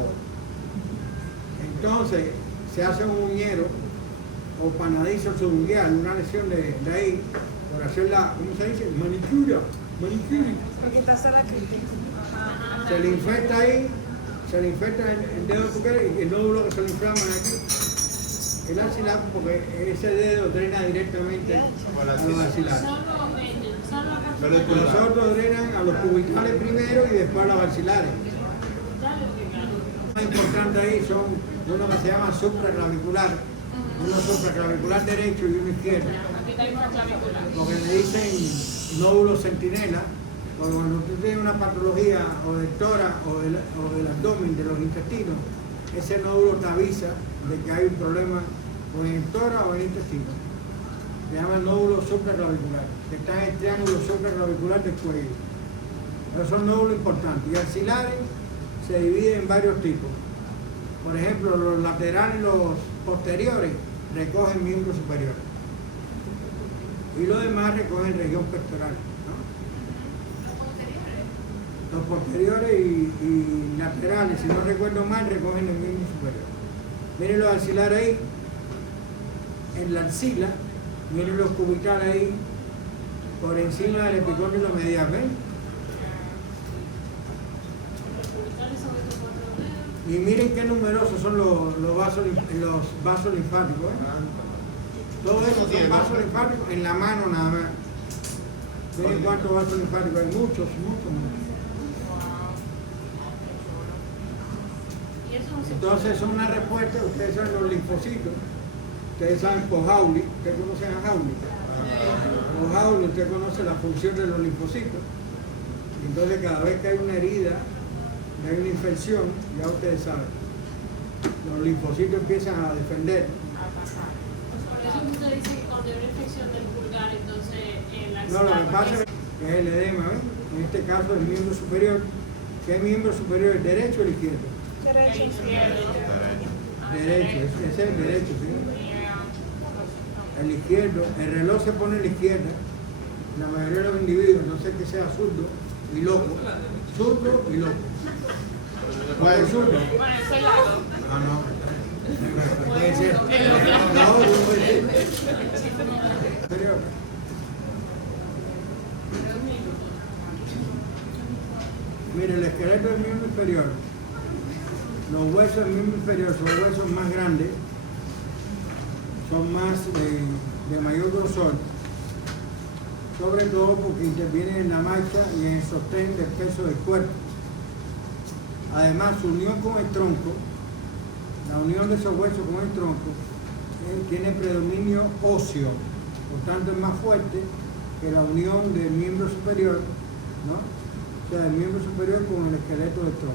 Entonces, se hace un uñero o panadizo subungual, una lesión de ahí, por hacer la, ¿cómo se dice? Manicura. Por quitarse la crítica. Se le infecta ahí, se le infecta el dedo pulgar y el nódulo que se le inflaman aquí. El axilar, porque ese dedo drena directamente a los axilares. Los otros drenan a los cubitales primero y después a los axilares. Lo más importante ahí son uno que se llama supraclavicular, uno supraclavicular derecho y uno izquierdo. Lo que le dicen nódulos centinela, porque cuando usted tiene una patología o del tórax o del abdomen, de los intestinos, ese nódulo te avisa de que hay un problema o en el tórax o en el intestino. Se llama nódulo supraclavicular, que está en el triángulo supraclavicular del cuello. Esos son nódulos importantes. Y axilares se dividen en varios tipos. Por ejemplo, los laterales y los posteriores recogen miembro superior. Y los demás recogen región pectoral, ¿no? Los posteriores y laterales, si no recuerdo mal, recogen el miembro superior. Miren los axilares ahí, en la axila, miren los cubitales ahí, por encima del epicóndilo medial, ¿ven? Y miren qué numerosos son los vasos linfáticos, ¿eh? Todo eso son vasos linfáticos en la mano nada más. Miren cuántos vasos linfáticos hay, muchos. Entonces son una respuesta, ustedes saben los linfocitos, ustedes saben por Hawley, ustedes conocen a Hawley. Por Hawley usted conoce la función de los linfocitos. Entonces cada vez que hay una herida, hay una infección, ya ustedes saben, los linfocitos empiezan a defender. Por eso usted dice que cuando hay una infección del pulgar, entonces la No, lo que pasa es que es el edema, ¿ven? En este caso el miembro superior. ¿Qué miembro superior? ¿El derecho o el izquierdo? Derecho. Derecho, ese es el derecho, ¿sí? El izquierdo, el reloj se pone a la izquierda. La mayoría de los individuos, no sé que sea zurdo y loco. Zurdo y loco. ¿Cuál es zurdo? Bueno, ese lado. Ah, no. Puede ser. No, puede ser. Superior. Mire, el esqueleto del miembro inferior, los huesos del miembro inferior son huesos más grandes, son más de mayor grosor, sobre todo porque intervienen en la marcha y en el sostén del peso del cuerpo. Además, su unión con el tronco, la unión de esos huesos con el tronco, tiene predominio óseo, por tanto es más fuerte que la unión del miembro superior, ¿no? O sea, el miembro superior con el esqueleto del tronco.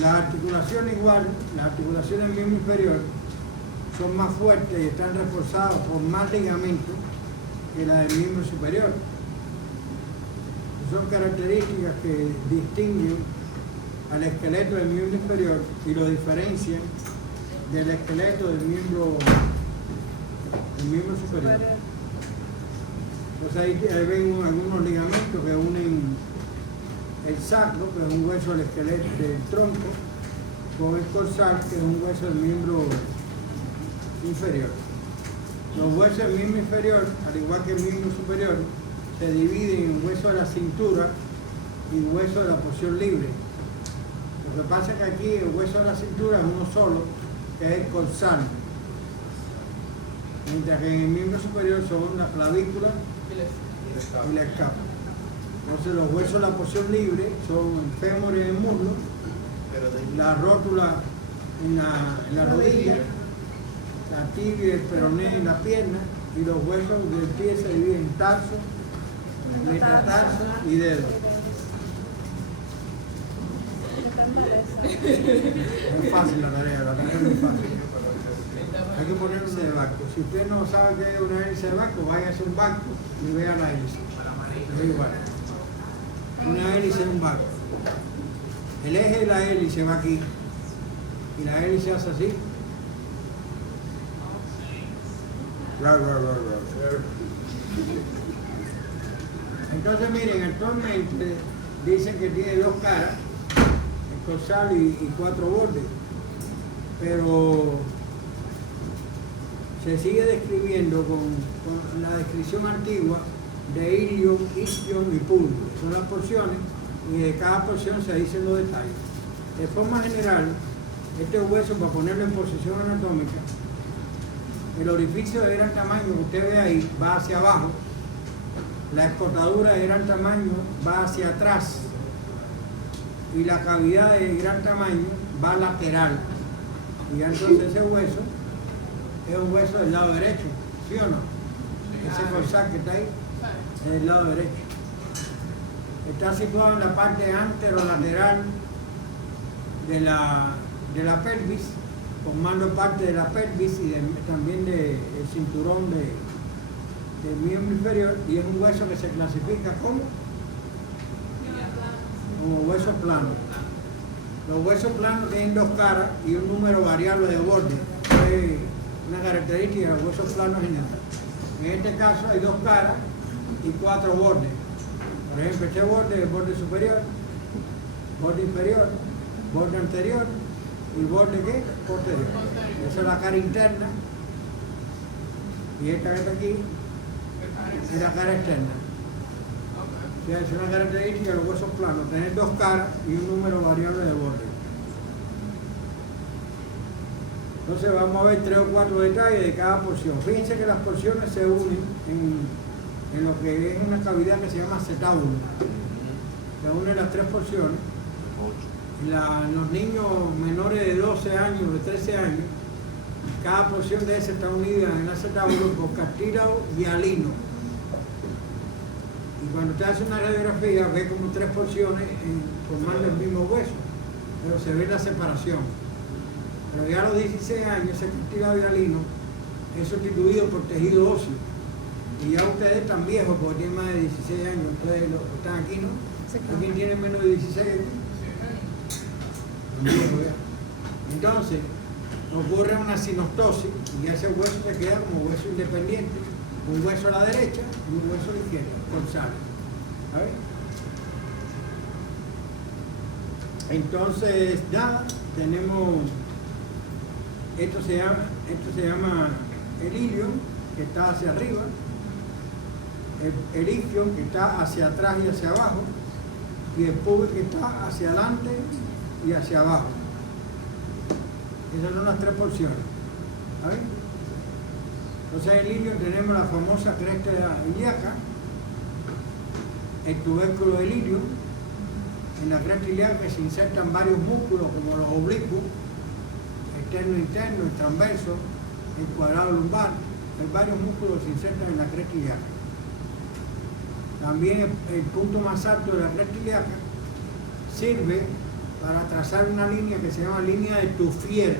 Las articulaciones igual, las articulaciones del miembro inferior son más fuertes y están reforzadas por más ligamentos que las del miembro superior. Son características que distinguen al esqueleto del miembro inferior y lo diferencian del esqueleto del miembro superior. Entonces ahí ven algunos ligamentos que unen el sacro, que es un hueso del esqueleto del tronco, con el corsal, que es un hueso del miembro inferior. Los huesos del miembro inferior, al igual que el miembro superior, se dividen en hueso de la cintura y hueso de la porción libre. Lo que pasa es que aquí el hueso de la cintura es uno solo, que es el corsal, mientras que en el miembro superior son la clavícula y la escápula. Entonces los huesos de la porción libre son el fémur y el muslo, la rótula en la rodilla, la tibia, el peroné en la pierna, y los huesos del pie se dividen en tarso, metatarso y dedo. Es fácil la tarea es muy fácil. Hay que ponerse de banco. Si usted no sabe qué es una hélice de banco, vaya a hacer un banco y vea la hélice. Es igual. Una hélice en un banco. El eje de la hélice va aquí. Y la hélice hace así. Entonces miren, actualmente dicen que tiene dos caras, el corsal y 4 bordes, pero se sigue describiendo con la descripción antigua de ilion, isquion y pulmo. Son las porciones y de cada porción se dicen los detalles. De forma general, este hueso, para ponerlo en posición anatómica, el orificio de gran tamaño que usted ve ahí va hacia abajo, la escotadura de gran tamaño va hacia atrás y la cavidad de gran tamaño va lateral. Y entonces ese hueso es un hueso del lado derecho, ¿sí o no? Ese corsal que está ahí es del lado derecho. Está situado en la parte anterolateral de la pelvis, formando parte de la pelvis y también del cinturón del miembro inferior, y es un hueso que se clasifica como hueso plano. Los huesos planos tienen dos caras y un número variable de bordes. Es una característica de los huesos planos general. En este caso hay dos caras y 4 bordes. Por ejemplo, este borde es el borde superior, borde inferior, borde anterior y borde ¿qué? Posterior. Esa es la cara interna y esta que está aquí es la cara externa. O sea, es una característica de los huesos planos, tener dos caras y un número variable de borde. Entonces vamos a ver 3 o 4 detalles de cada porción. Fíjense que las porciones se unen en lo que es una cavidad que se llama acetábulo. Se unen las 3 porciones. Los niños menores de 12 años, de 13 años, cada porción de esa está unida en el acetábulo por cartílago hialino. Y cuando usted hace una radiografía ve como 3 porciones formando el mismo hueso, pero se ve la separación. Pero ya a los 16 años ese cartílago hialino es sustituido por tejido óseo. Y ya ustedes están viejos porque tienen más de 16 años, ustedes están aquí, ¿no? ¿Quién tiene menos de 16 años? Entonces, ocurre una sinostosis y ese hueso se queda como hueso independiente, un hueso a la derecha y un hueso a la izquierda, corsal. Entonces, nada, tenemos, esto se llama el ilion, que está hacia arriba, el isquion, que está hacia atrás y hacia abajo, y el pubis, que está hacia adelante y hacia abajo. Esas son las 3 porciones. Entonces en el ilion tenemos la famosa cresta ilíaca, el tubérculo del ilion. En la cresta ilíaca se insertan varios músculos como los oblicuos, externo, interno, el transverso, el cuadrado lumbar. Hay varios músculos que se insertan en la cresta ilíaca. También el punto más alto de la cresta ilíaca sirve para trazar una línea que se llama línea de Tuffier,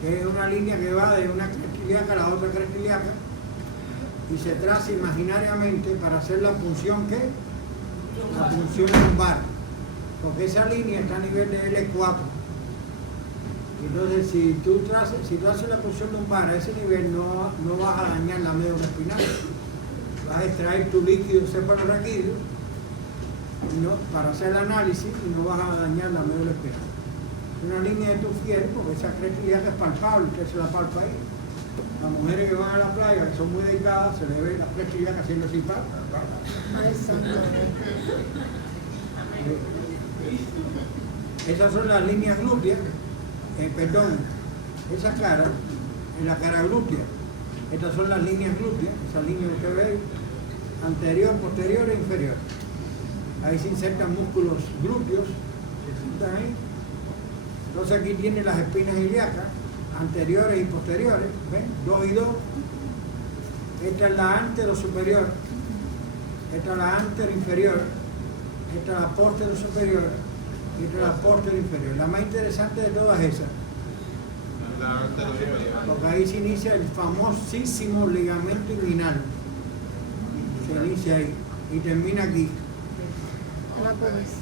que es una línea que va de una cresta ilíaca a la otra cresta ilíaca y se traza imaginariamente para hacer la punción ¿qué? La punción lumbar, porque esa línea está a nivel de L4. Entonces, si tú haces la punción lumbar a ese nivel, no vas a dañar la médula espinal. Vas a extraer tu líquido cefalorraquídeo para hacer el análisis y no vas a dañar la médula espinal. Una línea de Tuffier, porque esa cresta ilíaca es palpable, usted se la palpa ahí. Las mujeres que van a la playa, que son muy delgadas, se le ve la cresta ilíaca haciendo así, Ay, santo. Esas son las líneas glúteas, perdón, esa cara es la cara glútea. Estas son las líneas glúteas, esas líneas que usted ve, anterior, posterior e inferior. Ahí se insertan músculos glúteos, se sientan ahí. Entonces aquí tiene las espinas ilíacas, anteriores y posteriores, ¿ven? 2 y 2. Esta es la antero superior, esta es la antero inferior, esta es la postero superior y esta es la postero inferior. La más interesante de todas esas, La antero superior. porque ahí se inicia el famosísimo ligamento inguinal. Se inicia ahí y termina aquí, En la pubis.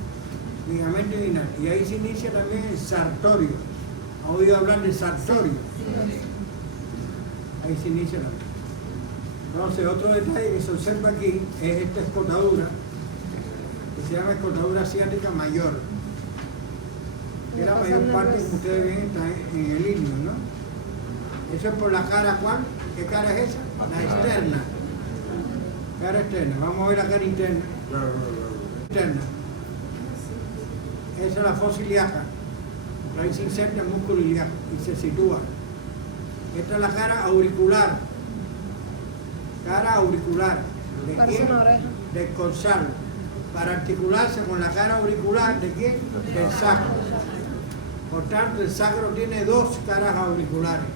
ligamento inguinal. Y ahí se inicia también el sartorio. ¿Ha oído hablar del sartorio? Ahí se inicia la. Entonces, otro detalle que se observa aquí es esta escotadura, que se llama escotadura asiática mayor. Que la mayor parte, como ustedes ven, está en el ilio, ¿no? Eso es por la cara, ¿cuál? ¿Qué cara es esa? La externa. Cara externa. Vamos a ver la cara interna. Externa. Esa es la fosa ilíaca. Ahí se inserta el músculo ilíaco y se sitúa. Esta es la cara auricular. Cara auricular. ¿De Parece quién? una oreja. Del corsal. Para articularse con la cara auricular, ¿de quién? Del sacro. Por tanto, el sacro tiene 2 caras auriculares.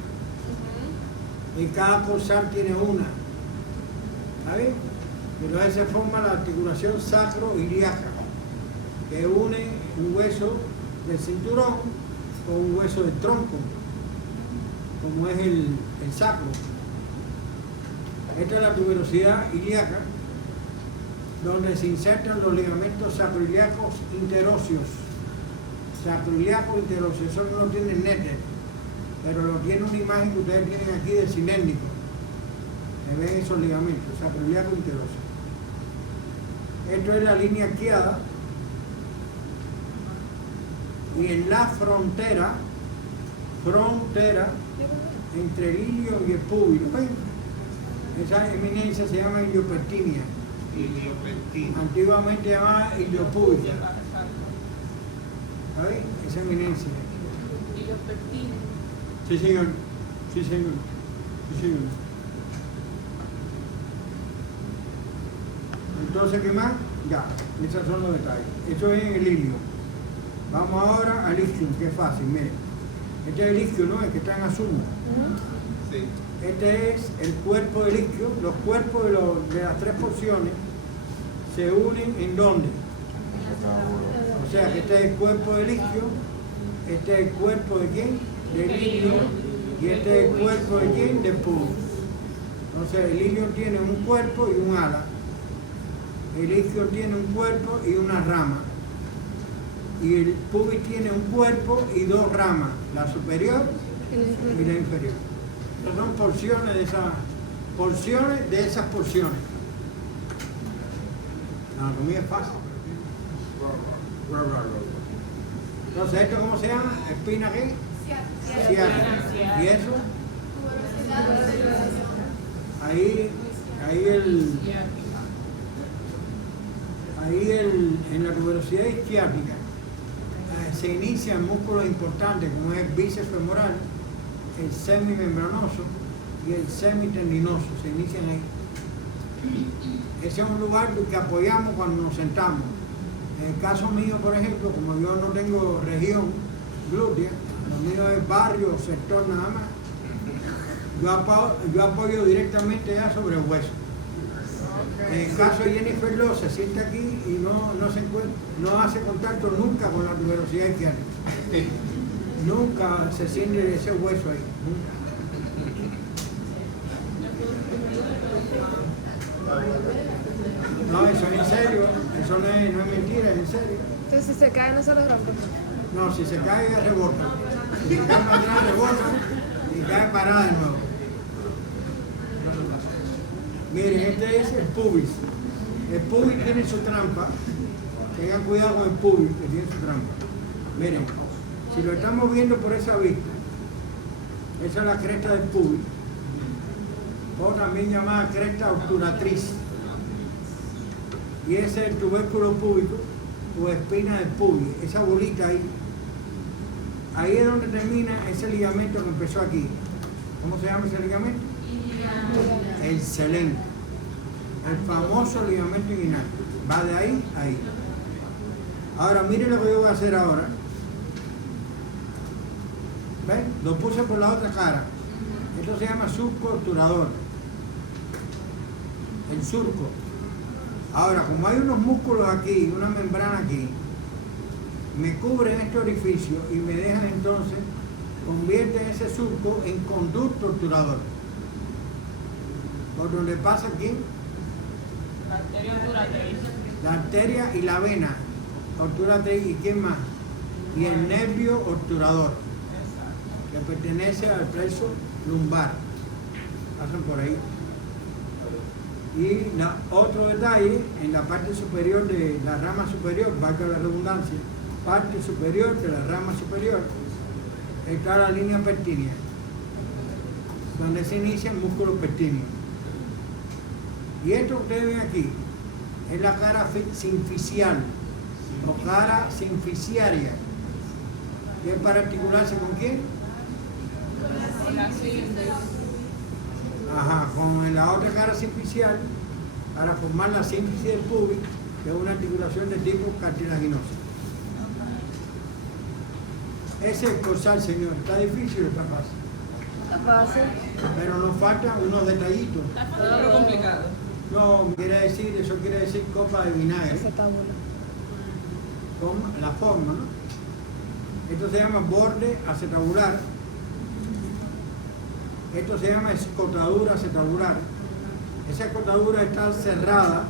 Y cada corsal tiene una. ¿Está bien? Entonces se forma la articulación sacro-ilíaca, que une un hueso del cinturón con un hueso del tronco, como es el sacro. Esta es la tuberosidad ilíaca, donde se insertan los ligamentos sacroiliacos interóseos. Sacroiliaco interóseo, eso no lo tiene Netter, pero lo tiene una imagen que ustedes tienen aquí de cilíndrico. Se ven esos ligamentos, sacroiliaco interóseo. Esto es la línea arqueada. Y en la frontera entre el ilio y el pubis, ¿ven? Esa eminencia se llama iliopertinia. Iliopertina. Antiguamente llamada iliopúbica. ¿Sabes? Esa eminencia. Sí, señor. Sí, señor. Sí, señor. Entonces, ¿qué más? Ya, esos son los detalles. Eso es en el ilio. Vamos ahora al isquium, que es fácil, miren. Este es el isquio, ¿no? El que está en azul. Sí. Este es el cuerpo del isquio. Los cuerpos de las 3 porciones se unen ¿en dónde? O sea, que este es el cuerpo del isquio, este es el cuerpo de quién? Del ilio, y este es el cuerpo de quién? Del pubis. Entonces, el ilio tiene un cuerpo y un ala. El isquio tiene un cuerpo y una rama. Y el pubis tiene un cuerpo y 2 ramas, la superior y la inferior. Estas son porciones de esas porciones. La anatomía es fácil. Entonces, ¿esto cómo se llama? ¿Espina qué? Ciática. ¿Y eso? Ahí en la tuberosidad isquiática se inician músculos importantes como es el bíceps femoral, el semimembranoso y el semitendinoso, se inician ahí. Ese es un lugar que apoyamos cuando nos sentamos. En el caso mío, por ejemplo, como yo no tengo región glútea, lo mío es barrio o sector nada más, yo apoyo directamente ya sobre el hueso. En el caso de Jennifer Love se sienta aquí y no hace contacto nunca con la tuberosidad izquierda. Nunca se siente ese hueso ahí. No, eso es en serio, eso no es mentira, es en serio. Entonces, si se cae, no se lo rompe. No, si se cae, rebota. Si se cae para atrás, rebota y cae parada de nuevo. Miren, este es el pubis. El pubis tiene su trampa. Tengan cuidado con el pubis, que tiene su trampa. Miren, si lo estamos viendo por esa vista, esa es la cresta del pubis, o también llamada cresta obturatriz. Y ese es el tubérculo púbico o espina del pubis, esa bolita ahí. Ahí es donde termina ese ligamento que empezó aquí. ¿Cómo se llama ese ligamento? El selén, el famoso ligamento inguinal. Va de ahí a ahí. Ahora miren lo que yo voy a hacer ahora. ¿Ven? Lo puse por la otra cara. Esto se llama surco obturador. El surco. Ahora, como hay unos músculos aquí, una membrana aquí, me cubren este orificio y me dejan entonces, convierten ese surco en conducto obturador. Por donde pasa aquí La arteria obturatriz. la arteria y la vena obturatriz, y quién más, y el nervio obturador, que pertenece al plexo lumbar, pasan por ahí. Y otro detalle, en la parte superior de la rama superior, valga la redundancia, parte superior de la rama superior, está la línea pectínea, donde se inicia el músculo pectíneo. Y esto que ustedes ven aquí es la cara sinficial o cara sinficiaria, que es para articularse con quién. Con la síntesis. Ajá, con la otra cara sinficial para formar la sínfisis del pubis, que es una articulación de tipo cartilaginoso. Ese es el corsal, señor. ¿Está difícil o está fácil? Está fácil. Pero nos faltan unos detallitos. Pero complicado. No, eso quiere decir copa de vinagre. Esa tabula. Con la forma, ¿no? Esto se llama borde acetabular. Esto se llama escotadura acetabular. Esa escotadura está cerrada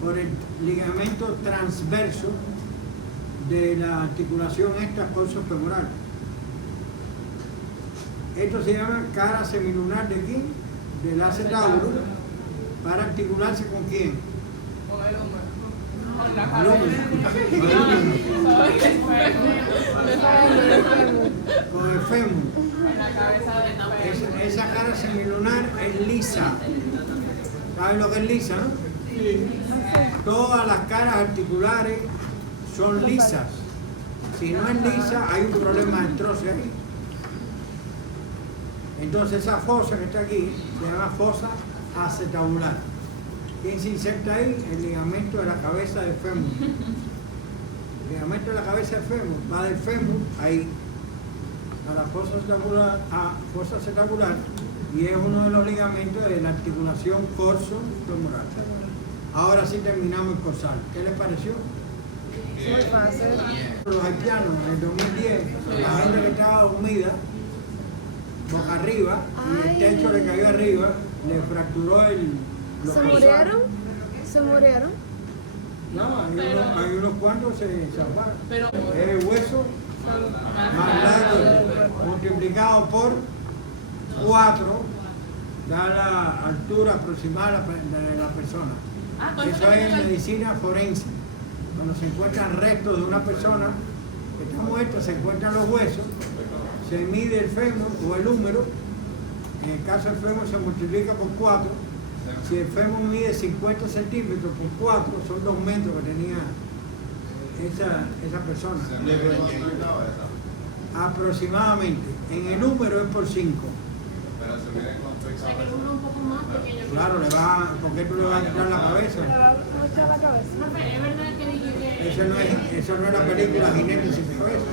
por el ligamento transverso de la articulación esta corsofemoral. Esto se llama cara semilunar de quién? Del acetábulo, para articularse con quién. Con el hombro. Con la Al cabeza. Con el fémur. En la cabeza del fémur. Esa cara semilunar es lisa. ¿Saben lo que es lisa, no? Todas las caras articulares son lisas. Si no es lisa, hay un problema de artrosis ahí. Entonces esa fosa que está aquí se llama fosa acetabular. ¿Quién se inserta ahí? El ligamento de la cabeza del fémur. El ligamento de la cabeza del fémur va del fémur ahí a la fosa acetabular, y es uno de los ligamentos de la articulación corso-femoral. Ahora sí terminamos el corsal. ¿Qué les pareció? Muy fácil. Los haitianos en el 2010, la gente que estaba dormida boca arriba y el techo le cayó arriba, le fracturó los ¿Se corsales. murieron? ¿Se murieron? No, hay unos cuantos se salvaron. Pero El hueso más largo multiplicado por 4 da la altura aproximada de la persona. Eso es en medicina forense. Cuando se encuentran restos de una persona que está muerta, se encuentran los huesos, se mide el fémur o el húmero. En el caso del fémur se multiplica por 4. Si el fémur mide 50 centímetros por 4, son 2 metros que tenía esa persona. Aproximadamente. En el húmero es por 5. O sea que el uno un poco más pequeño. Claro, porque tú le vas a entrar la cabeza. ¿Le va a mostrar la cabeza? Profe, es verdad que dije que... Eso no es la película Jinete sin cabeza.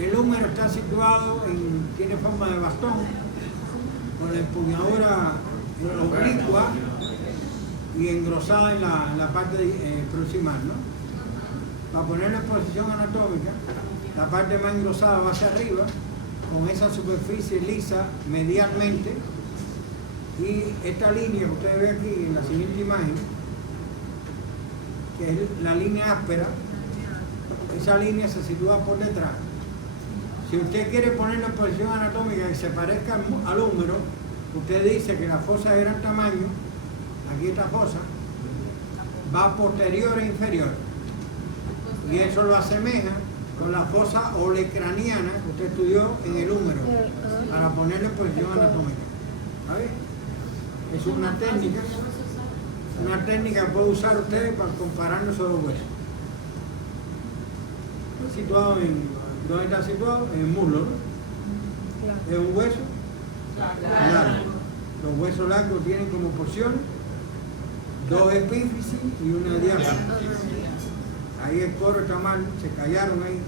El húmero está situado tiene forma de bastón, con la empuñadura oblicua y engrosada en la parte proximal, ¿no? Para ponerlo en posición anatómica, la parte más engrosada va hacia arriba, con esa superficie lisa medialmente, y esta línea que ustedes ven aquí en la siguiente imagen, que es la línea áspera, esa línea se sitúa por detrás. Si usted quiere ponerlo en posición anatómica y se parezca al húmero, usted dice que la fosa de gran tamaño, aquí esta fosa, va posterior e inferior. Y eso lo asemeja con la fosa olecraniana que usted estudió en el húmero, para ponerlo en posición anatómica. ¿Sabe? Es una técnica que puede usar usted para comparar los dos huesos. Situado ¿dónde está situado? En el muslo, ¿no? Claro. Es un hueso largo. Los huesos largos tienen como porción dos epífisis y una diáfisis. Ahí el coro está mal, se callaron ahí.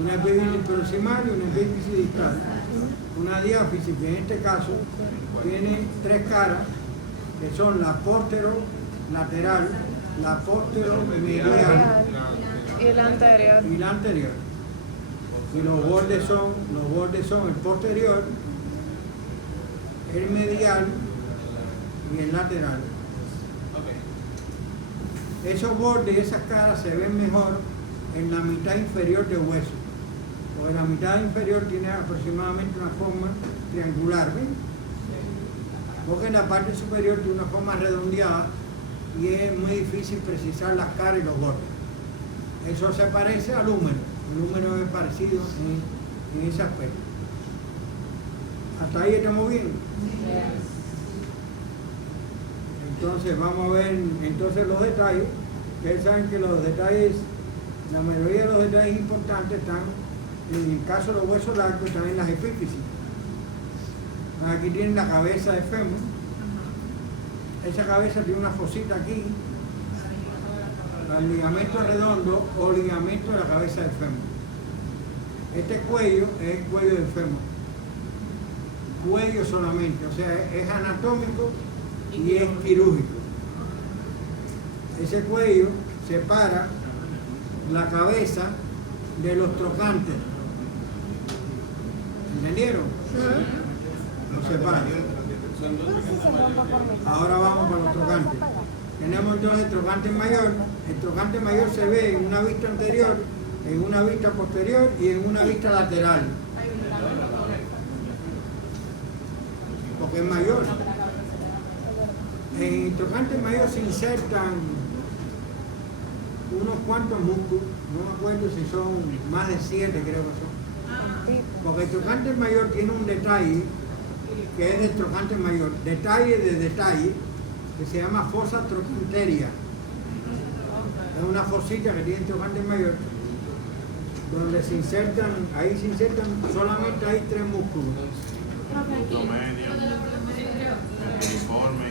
Una epífisis proximal y una epífisis distal. Una diáfisis que en este caso tiene tres caras, que son la posterolateral, la posteromedial Y la anterior. y la anterior. Y los bordes son el posterior, el medial y el lateral. Esos bordes y esas caras se ven mejor en la mitad inferior del hueso, porque la mitad inferior tiene aproximadamente una forma triangular, ¿ven? Porque en la parte superior tiene una forma redondeada y es muy difícil precisar las caras y los bordes. Eso se parece al húmero. El húmero es parecido en ese aspecto. ¿Hasta ahí estamos bien? Entonces vamos a ver los detalles. Ustedes saben que los detalles, la mayoría de los detalles importantes están, en el caso de los huesos largos, están en las epífisis. Aquí tienen la cabeza de fémur. Esa cabeza tiene una fosita aquí, al ligamento redondo o ligamento de la cabeza del fémur. Este cuello es el cuello del fémur. Cuello solamente, o sea, es anatómico y es quirúrgico. Ese cuello separa la cabeza de los trocantes. ¿Entendieron? Los separa. Ahora vamos para los trocantes. Tenemos entonces el trocante mayor. El trocante mayor se ve en una vista anterior, en una vista posterior y en una vista lateral. Porque es mayor. En el trocante mayor se insertan unos cuantos músculos, no me acuerdo si son más de 7, creo que son. Porque el trocante mayor tiene un detalle que es del trocante mayor, detalle de detalle, que se llama fosa trocanteria. Es una fosita que tiene el trocante mayor, donde ahí se insertan, solamente hay 3 músculos.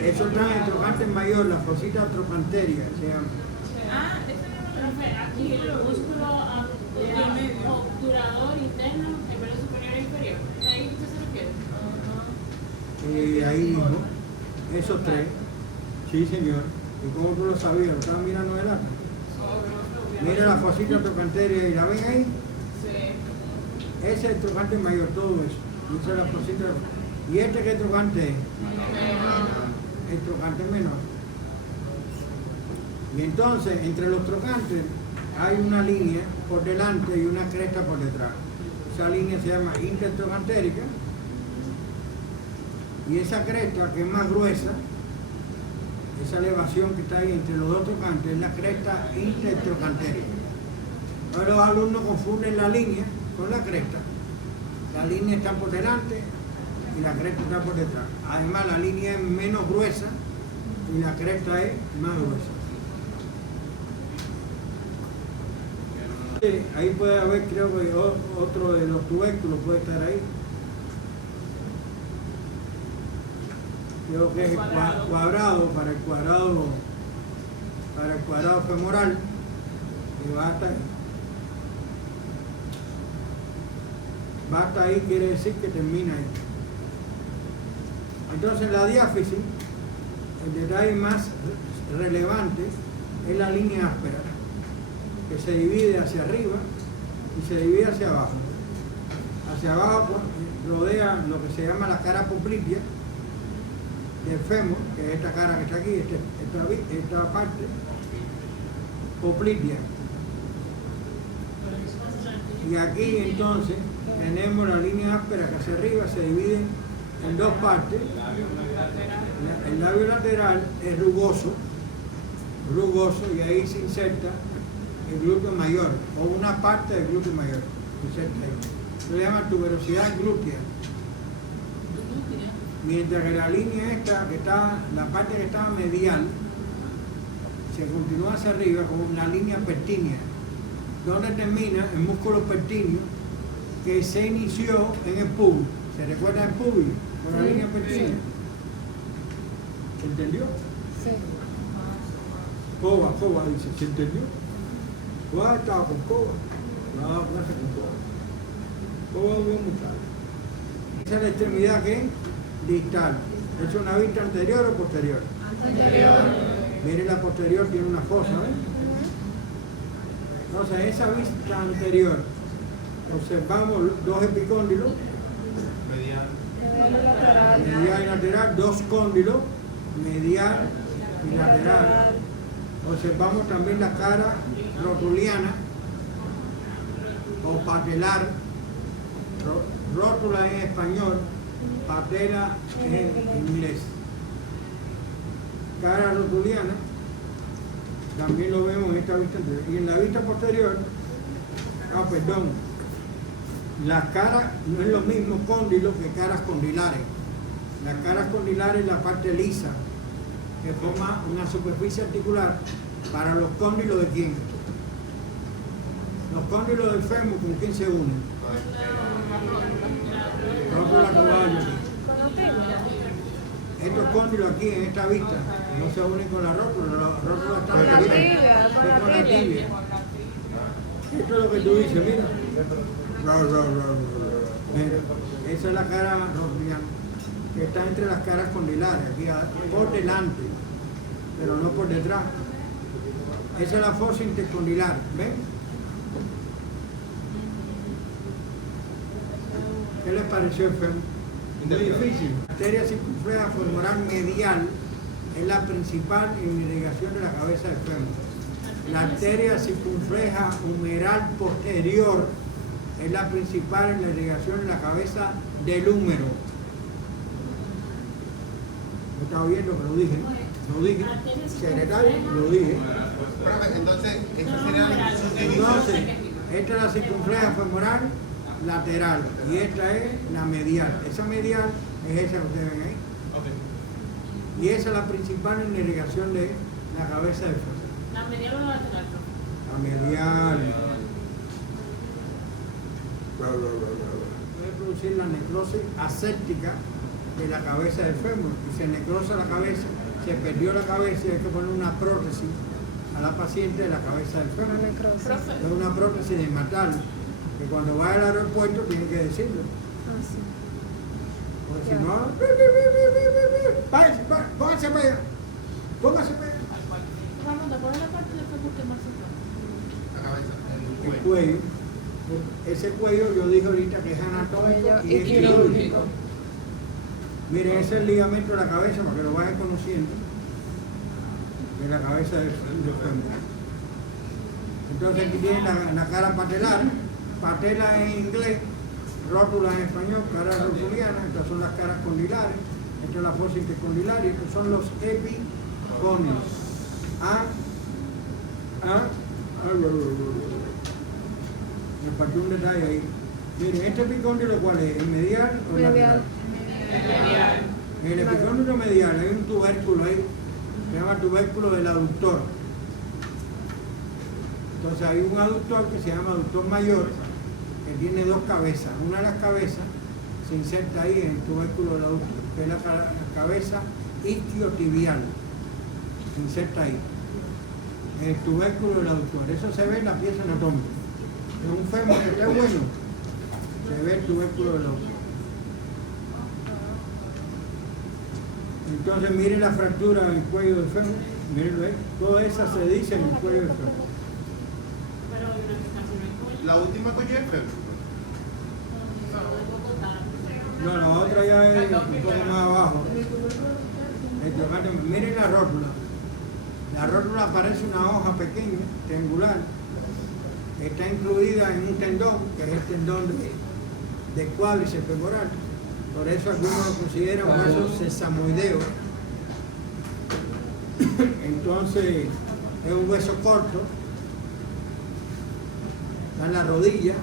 Eso está en el trocante mayor, la fosita trocanteria se llama. Profe, aquí el músculo obturador interno, el velo superior e inferior. ¿Ahí usted se refiere? Ahí mismo, esos 3. Sí, señor. ¿Y cómo tú lo sabías? ¿Lo estabas mirando de lata? Mira la fosita trocanteria y la ven ahí. Sí. Ese es el trocante mayor, todo eso. Y esa es la fosita. ¿Y este qué trocante es? El trocante menor. Y entonces, entre los trocantes hay una línea por delante y una cresta por detrás. Esa línea se llama intertrocantérica. Y esa cresta, que es más gruesa, esa elevación que está ahí entre los dos trocantes, es la cresta intertrocantérica. Ahora los alumnos confunden la línea con la cresta. La línea está por delante y la cresta está por detrás. Además, la línea es menos gruesa y la cresta es más gruesa. Ahí puede haber, creo que otro de los tubérculos puede estar ahí. Creo que es el cuadrado para el cuadrado femoral, que va hasta ahí, quiere decir que termina ahí. Entonces la diáfisis, el detalle más relevante es la línea áspera, que se divide hacia arriba y se divide hacia abajo. Hacia abajo pues, rodea lo que se llama la cara poplitea del fémur, que es esta cara que está aquí, esta parte poplitea. Y aquí entonces tenemos la línea áspera que hacia arriba se divide en dos partes. El labio lateral es rugoso, y ahí se inserta el glúteo mayor, o una parte del glúteo mayor. Inserta ahí. Se llama tuberosidad glútea. Mientras que la línea esta, que está, la parte que estaba medial, se continúa hacia arriba con la línea pectínea, donde termina el músculo pectíneo que se inició en el pubis. ¿Se recuerda el pubis? Con la línea pectínea. ¿Se entendió? Sí. Coba, dice, ¿se entendió? Coba estaba con Coba. No ha dado clase con Coba. Coba es un buen muchacho. Esa es la extremidad que es distal. ¿Es una vista anterior o posterior? Anterior. Miren, la posterior tiene una fosa, ¿ves? Entonces, esa vista anterior, observamos dos epicóndilos, medial y lateral, dos cóndilos, medial y lateral. Observamos también la cara rotuliana o patelar, rótula en español, patela en inglés. Cara rotuliana, también lo vemos en esta vista anterior. Y en la vista posterior, la cara no es lo mismo cóndilo que caras condilares. Las caras condilares es la parte lisa, que forma una superficie articular para los cóndilos de quién. Los cóndilos del fémur, ¿con quién se unen? Rótula tobillo. Estos cóndilos aquí en esta vista no se unen con la rótula está Con la aquí, tibia, es con la con la tibia. tibia. Esto es lo que tú dices, mira. Mira, esa es la cara rotuliana, que está entre las caras condilares, aquí por delante, pero no por detrás. Esa es la fosa intercondilar, ¿ven? ¿Qué les pareció el fémur? Muy difícil. La arteria circunfleja femoral medial es la principal en irrigación de la cabeza del fémur. La arteria circunfleja humeral posterior es la principal en la irrigación de la cabeza del húmero. No estaba viendo, pero lo dije. Secretario, lo dije. Entonces, esta sería Entonces, esta es la circunfleja femoral lateral y esta es la medial. Esa medial es esa que ustedes ven ahí. Y esa es la principal en la irrigación de la cabeza del fémur. La medial o la lateral. La medial. Puede producir la necrosis aséptica de la cabeza del fémur. Y se necrosa la cabeza, se perdió la cabeza y hay que poner una prótesis a la paciente de la cabeza del fémur. Una necrosis. Es una prótesis de metal que cuando va al aeropuerto tiene que decirlo. Ah, sí. Porque si Ya. no, póngase para allá. Póngase para allá. Ramón, ¿cuál es la parte del fémur que más se toca? la cabeza, El cuello. Ese cuello yo dije ahorita que es anatómico Cuello y es y quirúrgico. quirúrgico. Miren, ese es el ligamento de la cabeza para que lo vayan conociendo. De la cabeza del fémur. Entonces aquí tienen la cara patelar. Patela en inglés, rótula en español, cara rotuliana. Estas son las caras condilares. Esta es la fosa intercondilar y estos son los epicóndilos. Me faltó un detalle ahí. Miren, ¿este epicóndilo cuál es? ¿El medial o el Medial. lateral? En el epicóndilo medial hay un tubérculo ahí, se llama tubérculo del aductor. Entonces hay un aductor que se llama aductor mayor, que tiene dos cabezas. Una de las cabezas se inserta ahí en el tubérculo del aductor, que es la cabeza isquiotibial. Se inserta ahí, en el tubérculo del aductor. Eso se ve en la pieza anatómica. En un fémur que está bueno, se ve el tubérculo del aductor. Entonces miren la fractura en el cuello del fémur, mirenlo ahí, toda esa se dice en el cuello del fémur. Pero hay una que casi no hay cuello. La última coño es fémur. No, la otra ya es un poco más abajo. Miren la rótula. La rótula parece una hoja pequeña, triangular. Está incluida en un tendón, que es el tendón de cuádriceps femoral. Por eso algunos lo consideran hueso sesamoideo. Entonces, es un hueso corto. Está en la rodilla.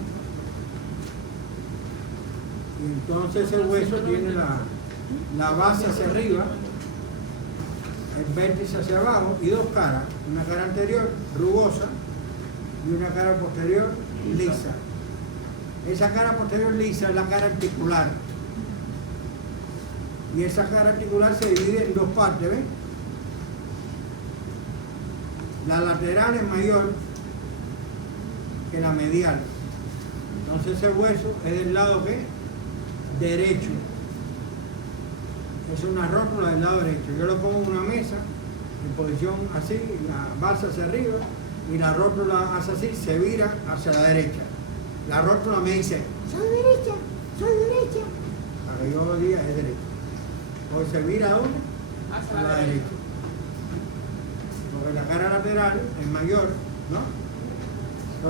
Y entonces el hueso tiene la base hacia arriba, el vértice hacia abajo y dos caras. Una cara anterior rugosa y una cara posterior lisa. Esa cara posterior lisa es la cara articular. Y esa cara articular se divide en dos partes, ¿ven? La lateral es mayor que la medial. Entonces ese hueso es del lado ¿qué? Derecho. Es una rótula del lado derecho. Yo lo pongo en una mesa en posición así, la base hacia arriba y la rótula hace así, se vira hacia la derecha. La rótula me dice, soy derecha. Para que yo lo diga es derecha. Hoy se vira ¿a dónde? Hacia A la la derecha. derecha. Porque la cara lateral es mayor, ¿no?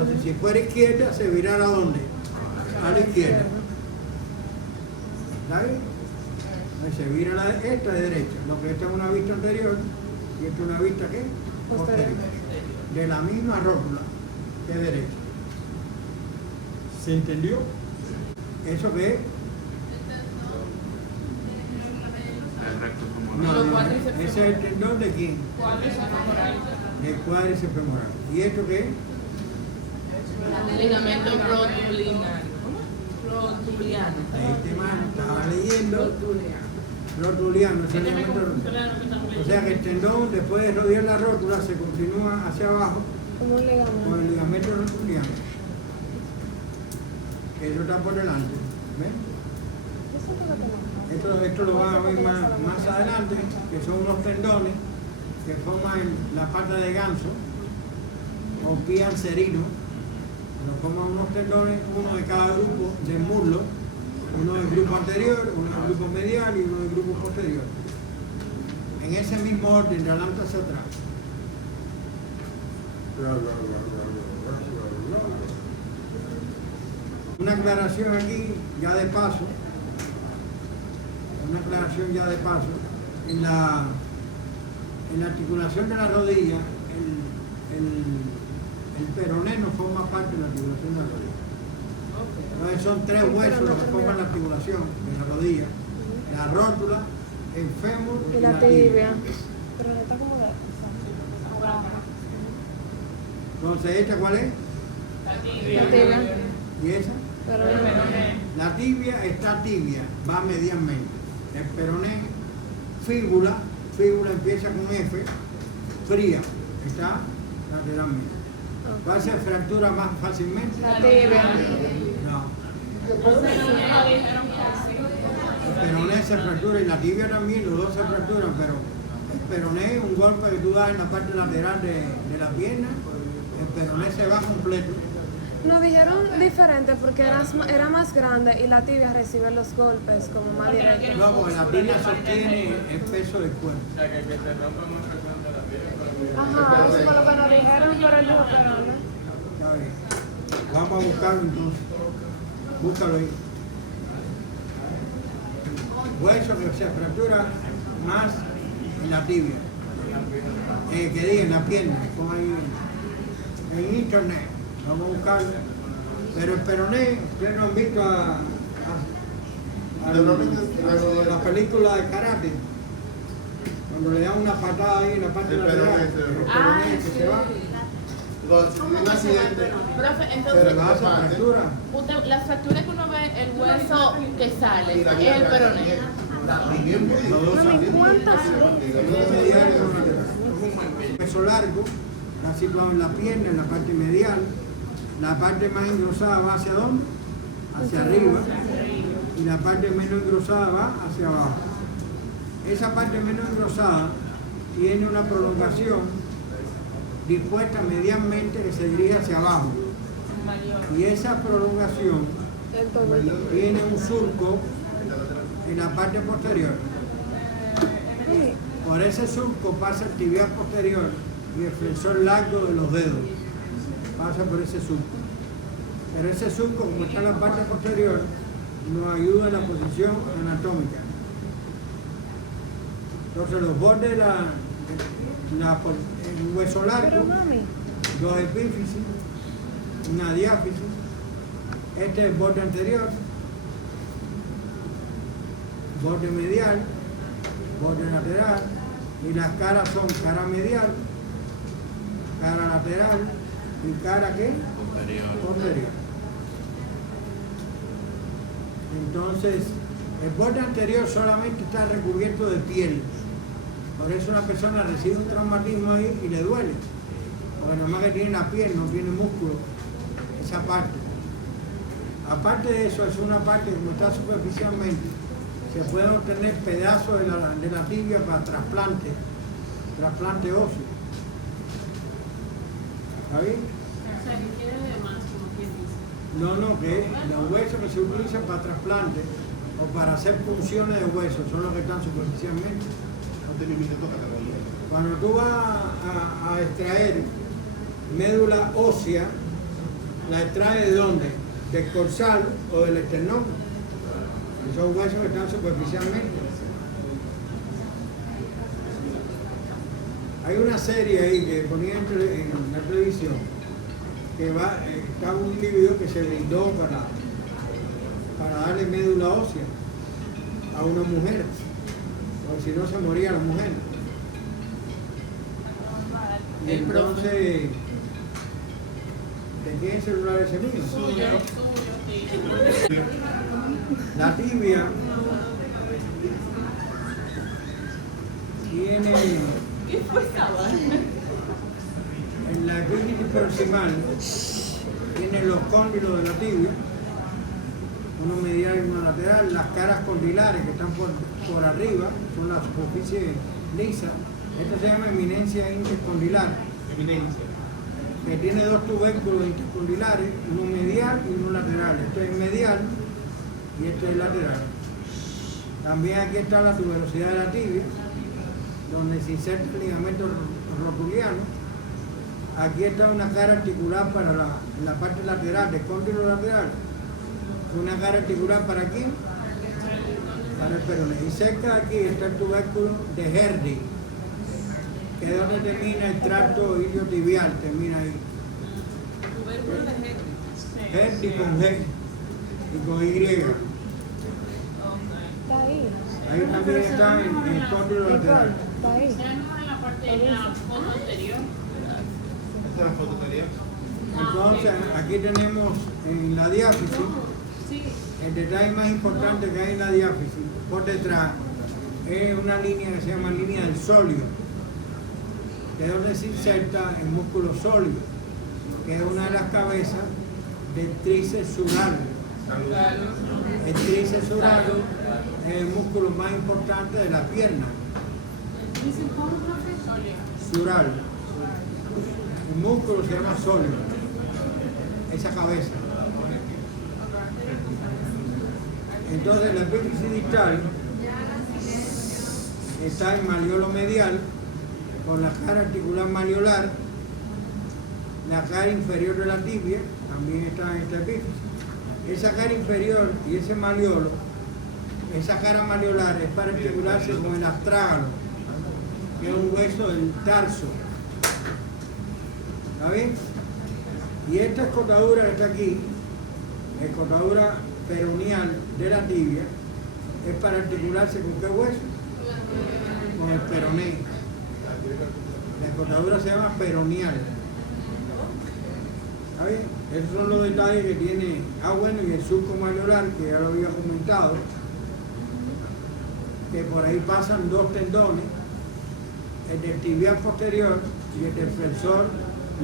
Entonces si fuera izquierda, se virara ¿a dónde? A la izquierda. ¿Está bien? Ahí se vira esta de derecha, lo que esta es una vista anterior y esta es una vista ¿qué? Posterior. De la misma rótula que derecha. ¿Se entendió? ¿Eso qué es? El recto No, femoral. Los cuádriceps ese es el tendón de quién? Cuádriceps femoral. Del cuádriceps femoral. ¿Y esto qué es? Ligamento rotuliano. Este man estaba leyendo rotuliano, ese ligamento rotuliano. Claro que también. O sea que el tendón, después de rodear la rótula, se continúa hacia abajo Como un con ligamento. el ligamento rotuliano. Eso está por delante. ¿Ven? Eso es lo que tenemos. Esto lo van a ver más adelante, que son unos tendones que forman la pata de ganso o pie anserino. Lo forman unos tendones, uno de cada grupo del muslo, uno del grupo anterior, uno del grupo medial y uno del grupo posterior. En ese mismo orden, de adelante hacia atrás. Una aclaración aquí, ya de paso. Una aclaración ya de paso. En la articulación de la rodilla, el peroné no forma parte de la articulación de la rodilla. Entonces son tres huesos los que forman la articulación de la rodilla. La rótula, el fémur Y la tibia. Pero no está como de... Entonces, ¿esta cuál es? La La tibia. tibia. ¿Y esa? Pero El no. peroné. La tibia está tibia, va medianmente. El peroné, fíbula empieza con F, fría, está lateralmente. ¿Cuál se fractura más fácilmente? La tibia. No. Lo dijeron El peroné se fractura y la tibia también, los dos se fracturan, pero el peroné, un golpe que tú das en la parte lateral de la pierna, el peroné se va completo. Nos dijeron diferente porque era más grande y la tibia recibe los golpes como más directo. No, porque la tibia sostiene el peso del cuerpo. Ajá, eso fue lo que nos dijeron, pero él dijo peroné. Está bien. Vamos a buscarlo entonces. Búscalo ahí. Hueso que se fractura más en la tibia. Que diga en la pierna. Pon ahí en internet. Vamos a buscarlo. Pero el peroné, ustedes no han visto la película de karate. Cuando le dan una patada ahí en la parte El lateral. peroné, El Ah, peroné que se va. Un accidente. Profe, Se entonces, le La hace fractura. las fracturas que uno ve, el hueso que sale, es el peroné. Los dos Mami, salen. ¿cuántas? Medial y uno lateral. Un peso largo, está situado en la pierna, en la parte medial. La parte más engrosada va hacia dónde? Hacia arriba. Y la parte menos engrosada va hacia abajo. esa parte menos engrosada tiene una prolongación dispuesta medianmente que se dirige hacia abajo. Y esa prolongación El todo. tiene un surco en la parte posterior. Sí. Por ese surco pasa el tibial posterior y el flexor largo de los dedos. Pasa por ese surco. Pero ese surco, como está en la parte posterior, nos ayuda en la posición anatómica. Entonces los bordes de el hueso Pero largo, mami, dos epífisis, una diáfisis, este es el borde anterior, borde medial, borde lateral, y las caras son cara medial, cara lateral y cara ¿qué? Posterior. Entonces, el borde anterior solamente está recubierto de piel. Por eso una persona recibe un traumatismo ahí y le duele. Porque nomás que tiene la piel, no tiene músculo, esa parte. Aparte de eso, es una parte que como está superficialmente, se pueden obtener pedazos de la tibia para trasplante óseo. ¿Está bien? O sea, que quiere de más, como quien dice. No, que los huesos que se utilizan para trasplante o para hacer funciones de huesos son los que están superficialmente. Cuando tú vas a extraer médula ósea, ¿la extraes de dónde? ¿Del corsal o del esternón? Esos huesos que están superficialmente. Hay una serie ahí que ponía en la televisión que estaba un individuo que se brindó para darle médula ósea a una mujer, o si no se moría la mujer. Y entonces, ¿de quién es el celular ese mío? Suyo, sí. La tibia tiene ¿Qué fue esa vaina? en la epífisis proximal, tiene los cóndilos de la tibia, uno medial y uno lateral, las caras condilares que están por arriba, son la superficie lisa. Esto se llama eminencia intercondilar, que tiene dos tubérculos intercondilares, uno medial y uno lateral. Esto es medial y esto es lateral. También aquí está la tuberosidad de la tibia, donde se inserta el ligamento rotuliano. Aquí está una cara articular para la parte lateral, del cóndilo lateral. Una cara articular para aquí, para el peroné. Y cerca de aquí está el tubérculo de Herdy, que es donde termina el tracto iliotibial, termina ahí. Herdy con G y con Y. está ahí. Ahí también está en el cóndilo lateral. Está ahí. O sea, no en la parte de la foto anterior. Esta es la foto anterior. Entonces, aquí tenemos en la diáfisis, Sí. el detalle más importante que hay en la diáfisis, por detrás, es una línea que se llama línea del sóleo, que es donde se inserta el músculo sólido, que es una de las cabezas del tríceps sural. El tríceps sural es el músculo más importante de la pierna. Dicen, ¿cómo, profe? Sural. El músculo se llama sóleo, esa cabeza. Entonces la epífisis distal está en maleolo medial, con la cara articular maleolar, la cara inferior de la tibia también está en esta epífisis. Esa cara inferior y ese maleolo, esa cara maleolar es para articularse con el astrágalo, que es un hueso del tarso. ¿Está bien? Y esta escotadura que está aquí, escotadura peroneal de la tibia, es para articularse con qué hueso? Con el peroné. La escotadura se llama peroneal. ¿Está bien? Esos son los detalles que tiene. Bueno, y el surco maleolar, que ya lo había comentado, que por ahí pasan dos tendones, el del tibial posterior y el del flexor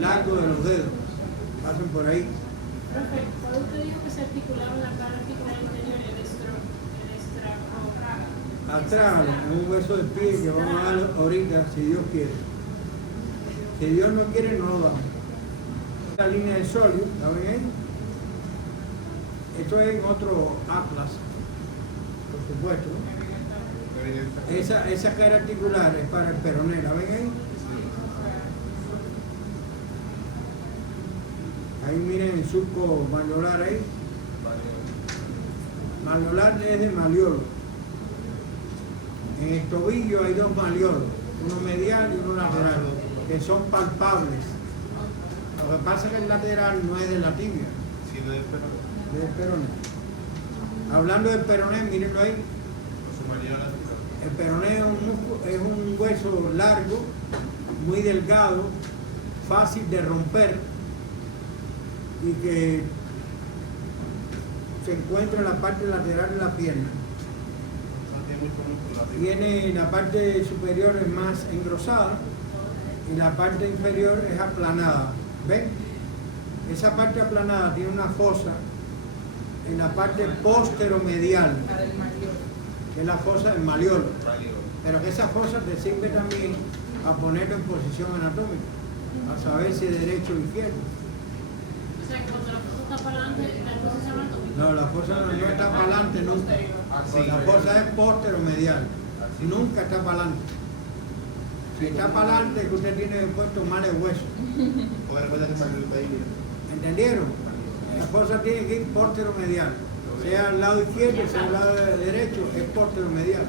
largo de los dedos. Pasan por ahí. Profe, ¿cuál usted dijo que se articulaba la cara articular anterior y el estracocarpio? Astrágalo, es un hueso del pie que vamos a dar ahorita, si Dios quiere. Si Dios no quiere, no lo damos. La línea del solio, ¿la ven ahí? Esto es en otro atlas, por supuesto. Esa cara articular es para el peroné, ¿la ven ahí? Ahí miren el surco malleolar ahí. Malleolar es de maleolo. En el tobillo hay dos malleolos, uno medial y uno lateral, que son palpables. Lo que pasa es que el lateral no es de la tibia, Sí, no es pero es del peroné. Hablando del peroné, mírenlo ahí. su manera lateral. El peroné es un hueso largo, muy delgado, fácil de romper y que se encuentra en la parte lateral de la pierna. Tiene la parte superior es más engrosada y la parte inferior es aplanada. ¿Ven? Esa parte aplanada tiene una fosa en la parte posteromedial, que es la fosa del maleolo. Pero que esa fosa te sirve también a ponerlo en posición anatómica, a saber si es derecho o izquierdo. O sea, que cuando la fosa está para adelante, la posición anatómica. No, la fosa no está para adelante nunca. La fosa es posteromedial, nunca está para adelante. Si está para adelante, es que usted tiene puesto mal el hueso. Porque recuerda que salió el ahí. ¿Entendieron? La fosa tiene que ir posteromedial. Sea al lado izquierdo, sea al lado derecho, es posteromedial.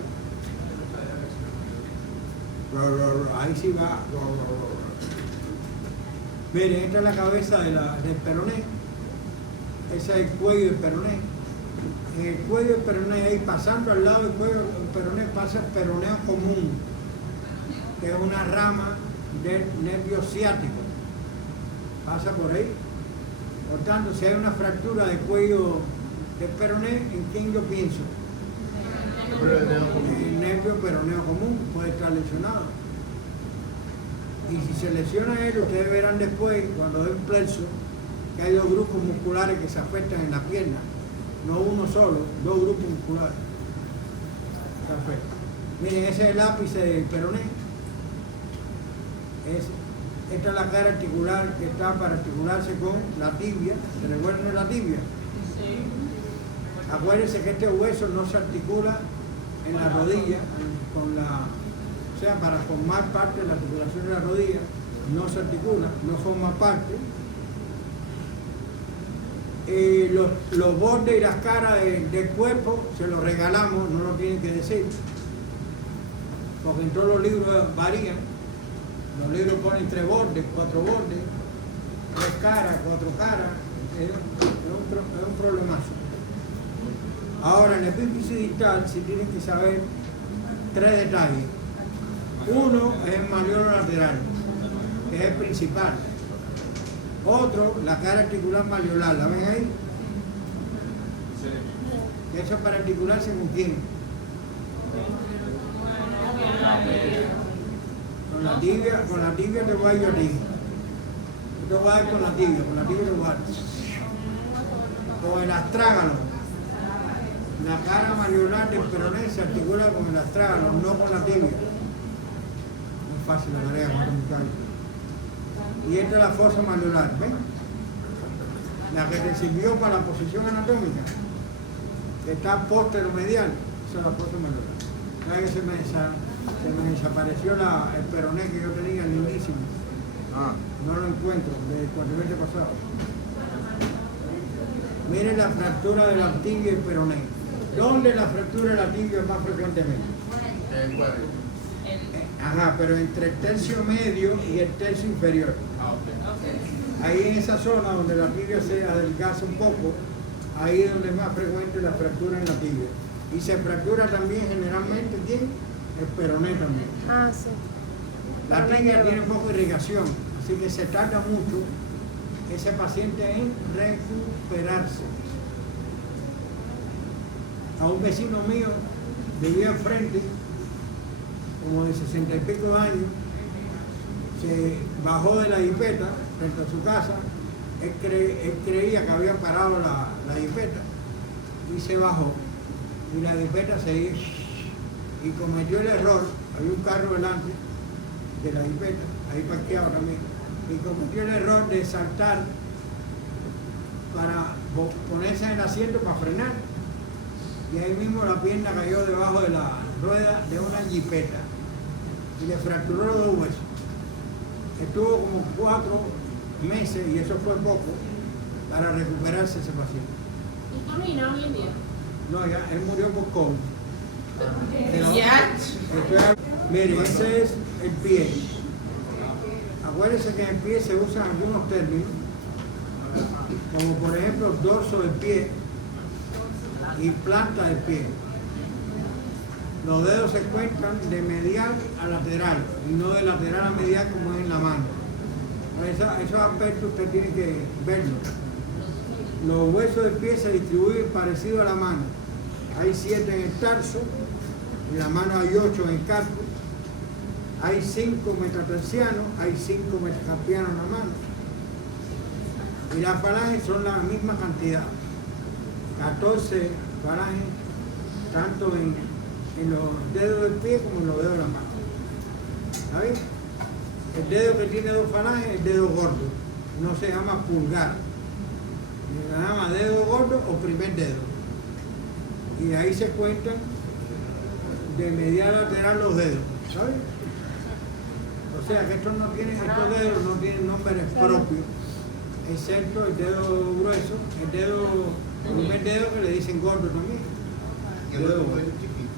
Ahí sí va. Miren, esta es la cabeza del peroné. Ese es el cuello del peroné. En el cuello del peroné, ahí pasando al lado del cuello del peroné, pasa el peroneo común, que es una rama del nervio ciático. Pasa por ahí. Por tanto, si hay una fractura del cuello del peroné, ¿en quién yo pienso? El nervio peroneo común puede estar lesionado. Y si se lesiona él, ustedes verán después, cuando den plexo, que hay dos grupos musculares que se afectan en la pierna. No uno solo, dos grupos musculares. Perfecto. Miren, ese es el ápice del peroné. Esta es la cara articular que está para articularse con la tibia. ¿Se recuerdan de la tibia? Sí. Acuérdense que este hueso no se articula en la rodilla, o sea, para formar parte de la articulación de la rodilla, no se articula, no forma parte. Los bordes y las caras del cuerpo se los regalamos, no lo tienen que decir, porque en todos los libros varían. Los libros ponen 3 bordes, 4 bordes, 3 caras, 4 caras, es un problemazo. Ahora, en el epífisis distal sí tienen que saber 3 detalles. Uno es el maleolo lateral, que es el principal. Otro, la cara articular maleolar, ¿la ven ahí? Sí. ¿Eso es para articularse con quién? Con la tibia te voy a ir yo a ti. Yo te voy a ir con la tibia te voy a dar. Con el astrágalo. La cara maleolar del peroné se articula con el astrágalo, no con la tibia. Muy fácil la tarea, y esta es la fosa maleolar, ¿ven? La que te sirvió para la posición anatómica, que está posteromedial, esa es la fosa maleolar. ¿Saben que se me desapareció el peroné que yo tenía lindísimo? No lo encuentro desde el cuatrimestre pasado. Miren la fractura de la tibia y el peroné. ¿Dónde la fractura de la tibia es más frecuentemente? En el cuadro. Ajá, pero entre el tercio medio y el tercio inferior. Ok. Ahí en esa zona donde la tibia se adelgaza un poco, ahí es donde es más frecuente la fractura en la tibia. Y se fractura también generalmente, ¿quién? El peroné también. Ah, sí. La tibia tiene poca irrigación, así que se tarda mucho ese paciente en recuperarse. A un vecino mío vivía enfrente, como de 60 y pico años, se bajó de la jipeta frente a su casa, él creía que había parado la jipeta y se bajó y la jipeta seguía y cometió el error, había un carro delante de la jipeta, ahí parqueado también, y cometió el error de saltar para ponerse en el asiento para frenar, y ahí mismo la pierna cayó debajo de la rueda de una jipeta y le fracturó los dos huesos. Estuvo como 4 meses, y eso fue poco, para recuperarse ese paciente. ¿Y camina hoy en día? No, ya, él murió por COVID. Pero, Ya. miren, ese es el pie. Acuérdense que en el pie se usan algunos términos, como por ejemplo dorso del pie y planta del pie. Los dedos se cuentan de medial a lateral y no de lateral a medial como es en la mano. Esos aspectos usted tiene que verlos. Los huesos del pie se distribuyen parecido a la mano. Hay 7 en el tarso, en la mano hay 8 en el carpo, hay 5 metatarsianos, hay 5 metacarpianos en la mano. Y las falanges son la misma cantidad, 14 falanges, tanto en los dedos del pie como en los dedos de la mano. ¿Está bien? El dedo que tiene 2 falanges es el dedo gordo, no se llama pulgar, se llama dedo gordo o primer dedo. Y ahí se cuentan de medial a lateral los dedos, ¿sabes? O sea que estos dedos no tienen nombres propios, excepto el dedo grueso, el primer dedo que le dicen gordo también. Y el dedo bueno chiquito.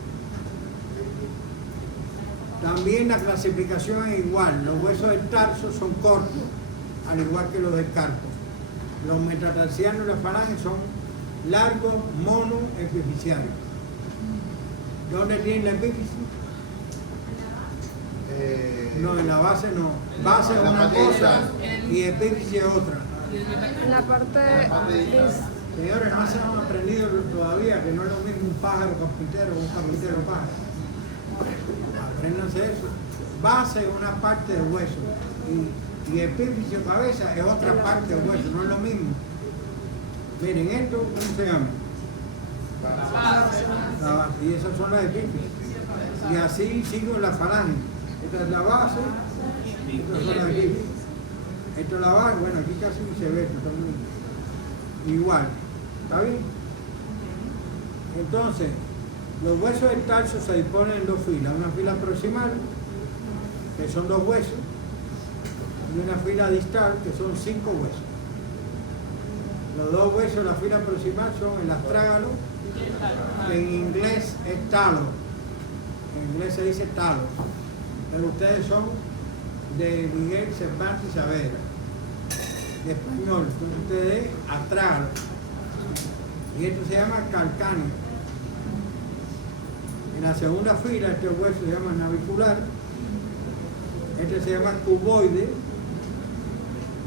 También la clasificación es igual, los huesos del tarso son cortos, al igual que los del carpo. Los metatarsianos y las falanges son largos, mono, epifisiarios. ¿Dónde tiene la epífisis? No, en la base no. Base es una cosa y epífisis es otra. En la parte Señores, no se han aprendido todavía que no es lo mismo un pájaro carpintero o un carpintero pájaro. Apréndanse eso. Base es una parte del hueso y epífisis o cabeza es otra parte del hueso, no es lo mismo. Miren esto, ¿cómo se llama? La base. Y esas son las epífisis. Y así sigo la falange. Esta es la base, estas son las epífisis. Esto es la base, bueno, aquí casi ni se ve, esto está muy igual. ¿Está bien? Entonces, los huesos del tarso se disponen en 2 filas. Una fila proximal, que son 2 huesos, y una fila distal, que son 5 huesos. Los 2 huesos de la fila proximal son el astrágalo, que en inglés es talo. En inglés se dice talo. Pero ustedes son de Miguel Cervantes Saavedra, de español. Entonces ustedes astrágalo. Y esto se llama calcáneo. En la segunda fila, este hueso se llama navicular, este se llama cuboide,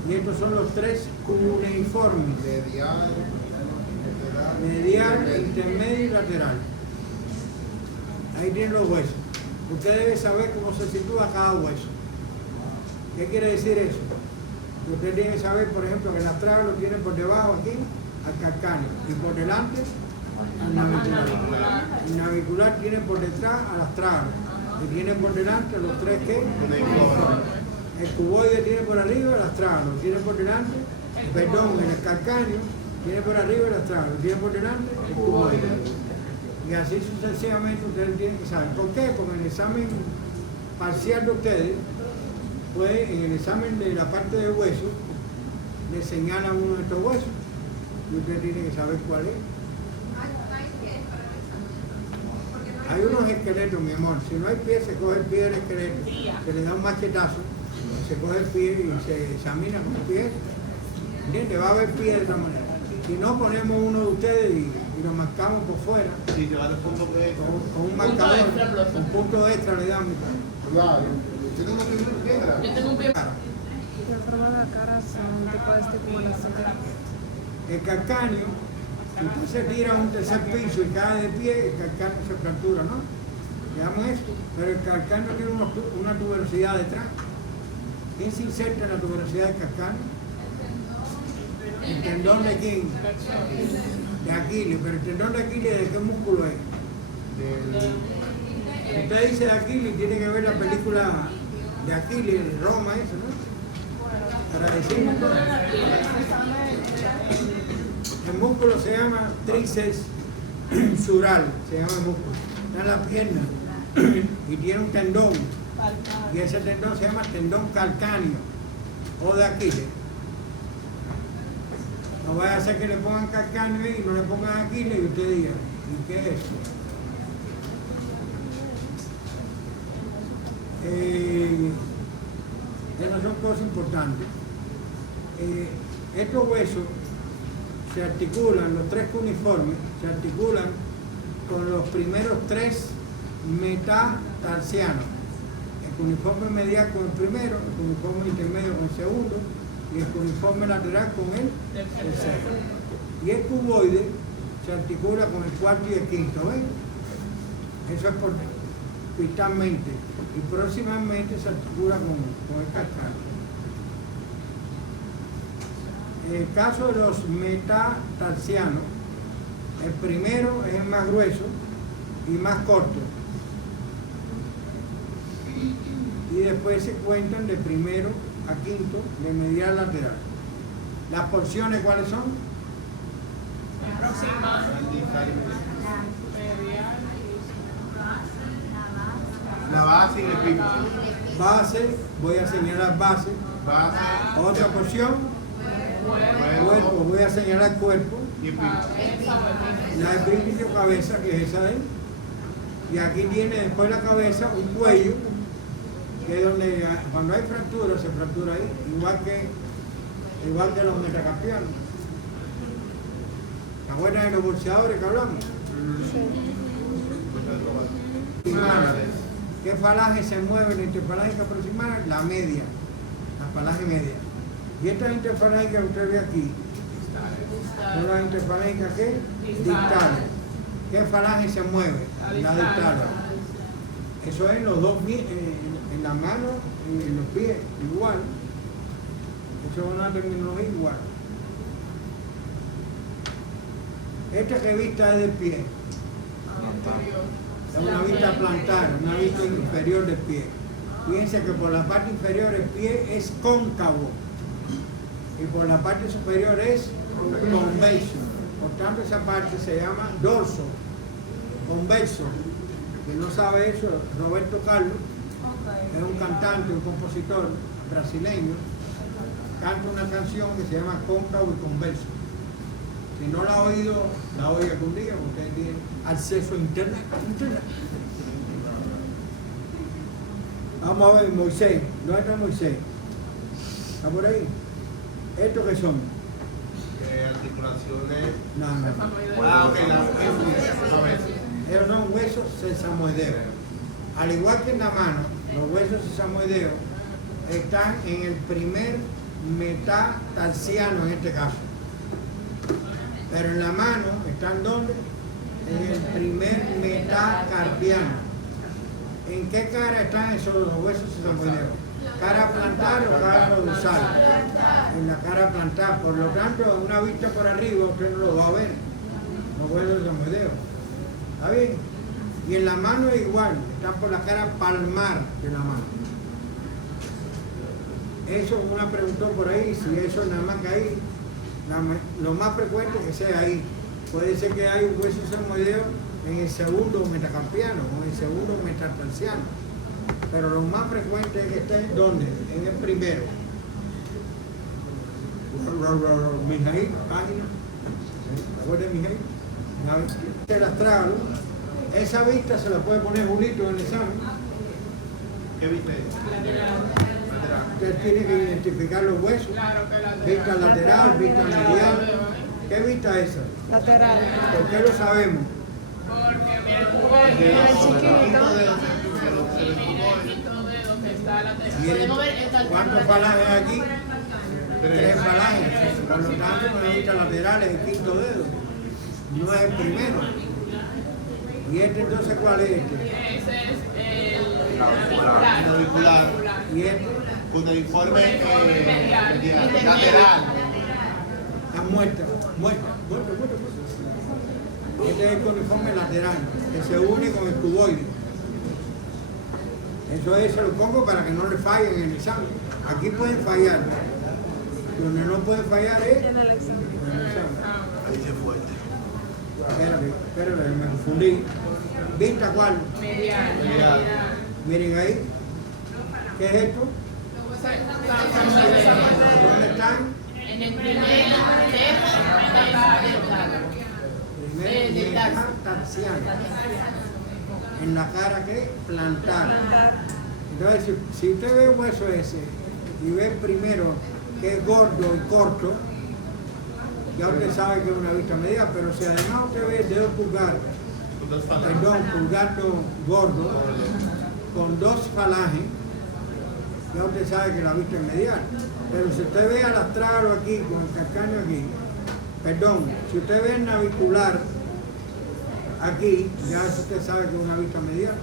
y estos son los 3 cuneiformes: medial, intermedio y lateral. Ahí tienen los huesos. Usted debe saber cómo se sitúa cada hueso. ¿Qué quiere decir eso? Usted tiene que saber, por ejemplo, que el astrágalo tiene por debajo aquí al calcáneo y por delante al navicular. El navicular tiene por detrás al astrágalo y tiene por delante los 3 que el cuboide tiene por arriba el astrágalo, tiene por delante, perdón, el calcáneo tiene por arriba el astrágalo, tiene por delante el cuboide. Y así sucesivamente ustedes tienen que saber. ¿Por qué? Porque en el examen parcial de ustedes, pues en el examen de la parte del hueso, le señalan uno de estos huesos y usted tiene que saber cuál es. Hay unos esqueletos, mi amor. Si no hay pie, se coge el pie del esqueleto, se le da un machetazo, se coge el pie y se examina con el pie. ¿Entiendes? Va a haber pie de esta manera. Si no, ponemos uno de ustedes y lo marcamos por fuera. Sí, llevar el punto que Con un marcador, un punto extra le damos. claro. Yo tengo que ir negra. Yo tengo un pie. la forma de la cara son un tipo de estimulación. El calcáneo, si usted se tira a un tercer piso y cae de pie, el calcáneo se fractura, ¿no? Digamos eso. Pero el calcáneo tiene una tuberosidad detrás. ¿Quién se inserta en la tuberosidad del calcáneo? ¿El tendón de quién? De Aquiles. Pero el tendón de Aquiles, ¿de qué músculo es? Usted dice de Aquiles, tiene que ver la película de Aquiles, de Roma, eso, ¿no? Para decirlo. El músculo se llama tríceps sural, se llama el músculo. Está en la pierna y tiene un tendón. Y ese tendón se llama tendón calcáneo o de Aquiles. No vaya a hacer que le pongan calcáneo y no le pongan Aquiles y usted diga, ¿y qué es eso? Esas son cosas importantes. Estos huesos se articulan, los tres cuneiformes, se articulan con los primeros tres metatarsianos. El cuneiforme medial con el primero, el cuneiforme intermedio con el segundo y el cuneiforme lateral con el tercero. Y el cuboide se articula con el cuarto y el quinto, ¿ven? Eso es cristalmente. Y próximamente se articula con el calcáneo. En el caso de los metatarsianos, el primero es el más grueso y más corto. Y después se cuentan de primero a quinto de medial lateral. ¿Las porciones cuáles son? Proximal, medial La base y el pico. Base, voy a señalar base. Base, Otra porción, cuerpo, voy a señalar cuerpo. y el pico. La epífisis o cabeza, que es esa de ahí. Y aquí tiene después la cabeza un cuello, que es donde cuando hay fractura, se fractura ahí, igual que los metacarpianos. ¿Te acuerdas de los boxeadores que hablamos? Proximales. ¿Qué falange se mueve en la interfalágica proximal? La media, la falange media. Y estas interfalángicas que usted ve aquí, son las interfalángicas que distales. ¿Qué falange se mueve? La distal. Eso es en los dos pies, en la mano y en los pies, igual. Eso es una terminología igual. Esta que vista es del pie. Es una vista plantar, una vista inferior del pie. Fíjense que por la parte inferior el pie es cóncavo y por la parte superior es convexo. Por tanto, esa parte se llama dorso convexo. Quien no sabe eso, Roberto Carlos, es un cantante, un compositor brasileño, canta una canción que se llama Cóncavo y Convexo. Si no la ha oído, la oye algún día, porque ustedes tienen acceso a internet. Vamos a ver, Moisés. ¿Dónde está Moisés? ¿Está por ahí? ¿Estos qué son? Articulaciones. No. Ok, Esos son huesos sesamoideos. Al igual que en la mano, los huesos sesamoideos están en el primer metatarsiano en este caso. Pero en la mano están ¿dónde? En el primer metacarpiano. ¿En qué cara están esos huesos sesamoideos? ¿Cara plantar o cara dorsal? En la cara plantar. Por lo tanto, en una vista por arriba usted no lo va a ver. Los huesos sesamoideos. ¿Está bien? Y en la mano es igual. Están por la cara palmar de la mano. Eso una preguntó por ahí, si eso es nada más que ahí. Lo más frecuente es que sea ahí. Puede ser que hay un hueso sesamoideo en el segundo metacarpiano o en el segundo metatarsiano. Pero lo más frecuente es que esté ¿dónde? En el primero. Mijail, página. ¿Te acuerdas de Mijail? El astral. Esa vista se la puede poner Julito en el examen. ¿Qué viste? Usted tiene que identificar los huesos. Claro que lateral. Vista lateral, vista medial. ¿Qué vista es esa? Lateral. ¿Por qué lo sabemos? Porque mira el cuboide. Mira el chiquito. Y mira el quinto dedo que está lateral. Miren, Podemos ver el calcáneo. ¿cuántos falanges hay aquí? 3 falanges. Por lo tanto, una vista lateral es el quinto dedo. No es el primero. ¿Y este entonces cuál es este? Ese es el Auricular. ¿Y este? Cuneiforme medial. lateral. Está muerta. Este es el cuneiforme lateral, que se une con el cuboide. Eso es, se lo pongo para que no le fallen en el examen. Aquí pueden fallar. Donde no pueden fallar es En el examen. en el examen. Ahí se fue. Espérate, me confundí. ¿Vista cuál? Medial. Miren ahí. ¿Qué es esto? ¿Dónde están? En el primer Primer metatarsiano. En la cara que plantar. Entonces, si usted ve un hueso ese y ve primero que es gordo y corto, ya usted sabe que es una vista medial, pero si además usted ve el dedo pulgar, Con dos falanges. perdón, pulgar gordo, con dos falanges, ya usted sabe que la vista es medial. Pero si usted ve al astralo aquí, con el calcáneo aquí, perdón, si usted ve el navicular aquí, ya usted sabe que es una vista medial.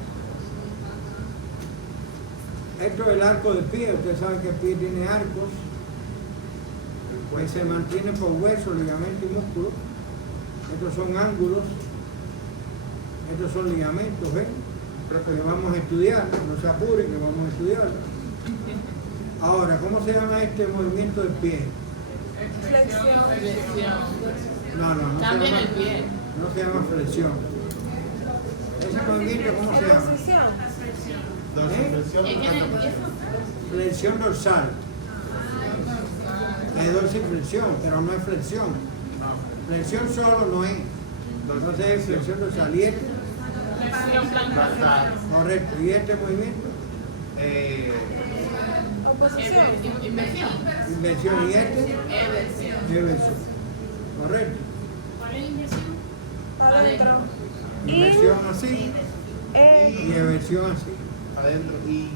Esto es el arco de pie, usted sabe que el pie tiene arcos, pues se mantiene por hueso, ligamento y músculo. Estos son ángulos, estos son ligamentos, ¿ven? Que vamos a estudiar, no se apuren que vamos a estudiarlo. Ahora, ¿cómo se llama este movimiento del pie? Flexión. No También se el llama, pie. no se llama flexión. Ese movimiento, ¿cómo se llama? Posición. Dorsiflexión. Es que en el pie Flexión dorsal. Es dorsiflexión, pero no es flexión. Flexión solo no es. Entonces es flexión dorsal. ¿Y este? Flexión plantar. Correcto. ¿Y este movimiento? Oposición. Inversión. Inversión. ¿Y este? Eversión. Reversión. Correcto. ¿Cuál es la inyección? Adentro. Inversión así y eversión así. Adentro y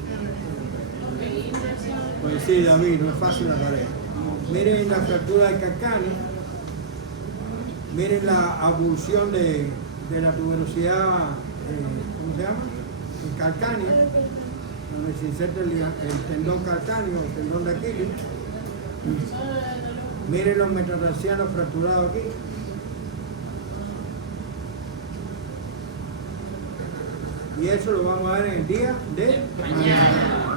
Pues sí, David, no es fácil la tarea. Miren la fractura del calcáneo. Miren la abulsión de la tuberosidad, ¿cómo se llama? El calcáneo, donde se inserta el tendón calcáneo, el tendón de Aquiles. Miren los metatarsianos fracturados aquí. Y eso lo vamos a ver en el día de mañana.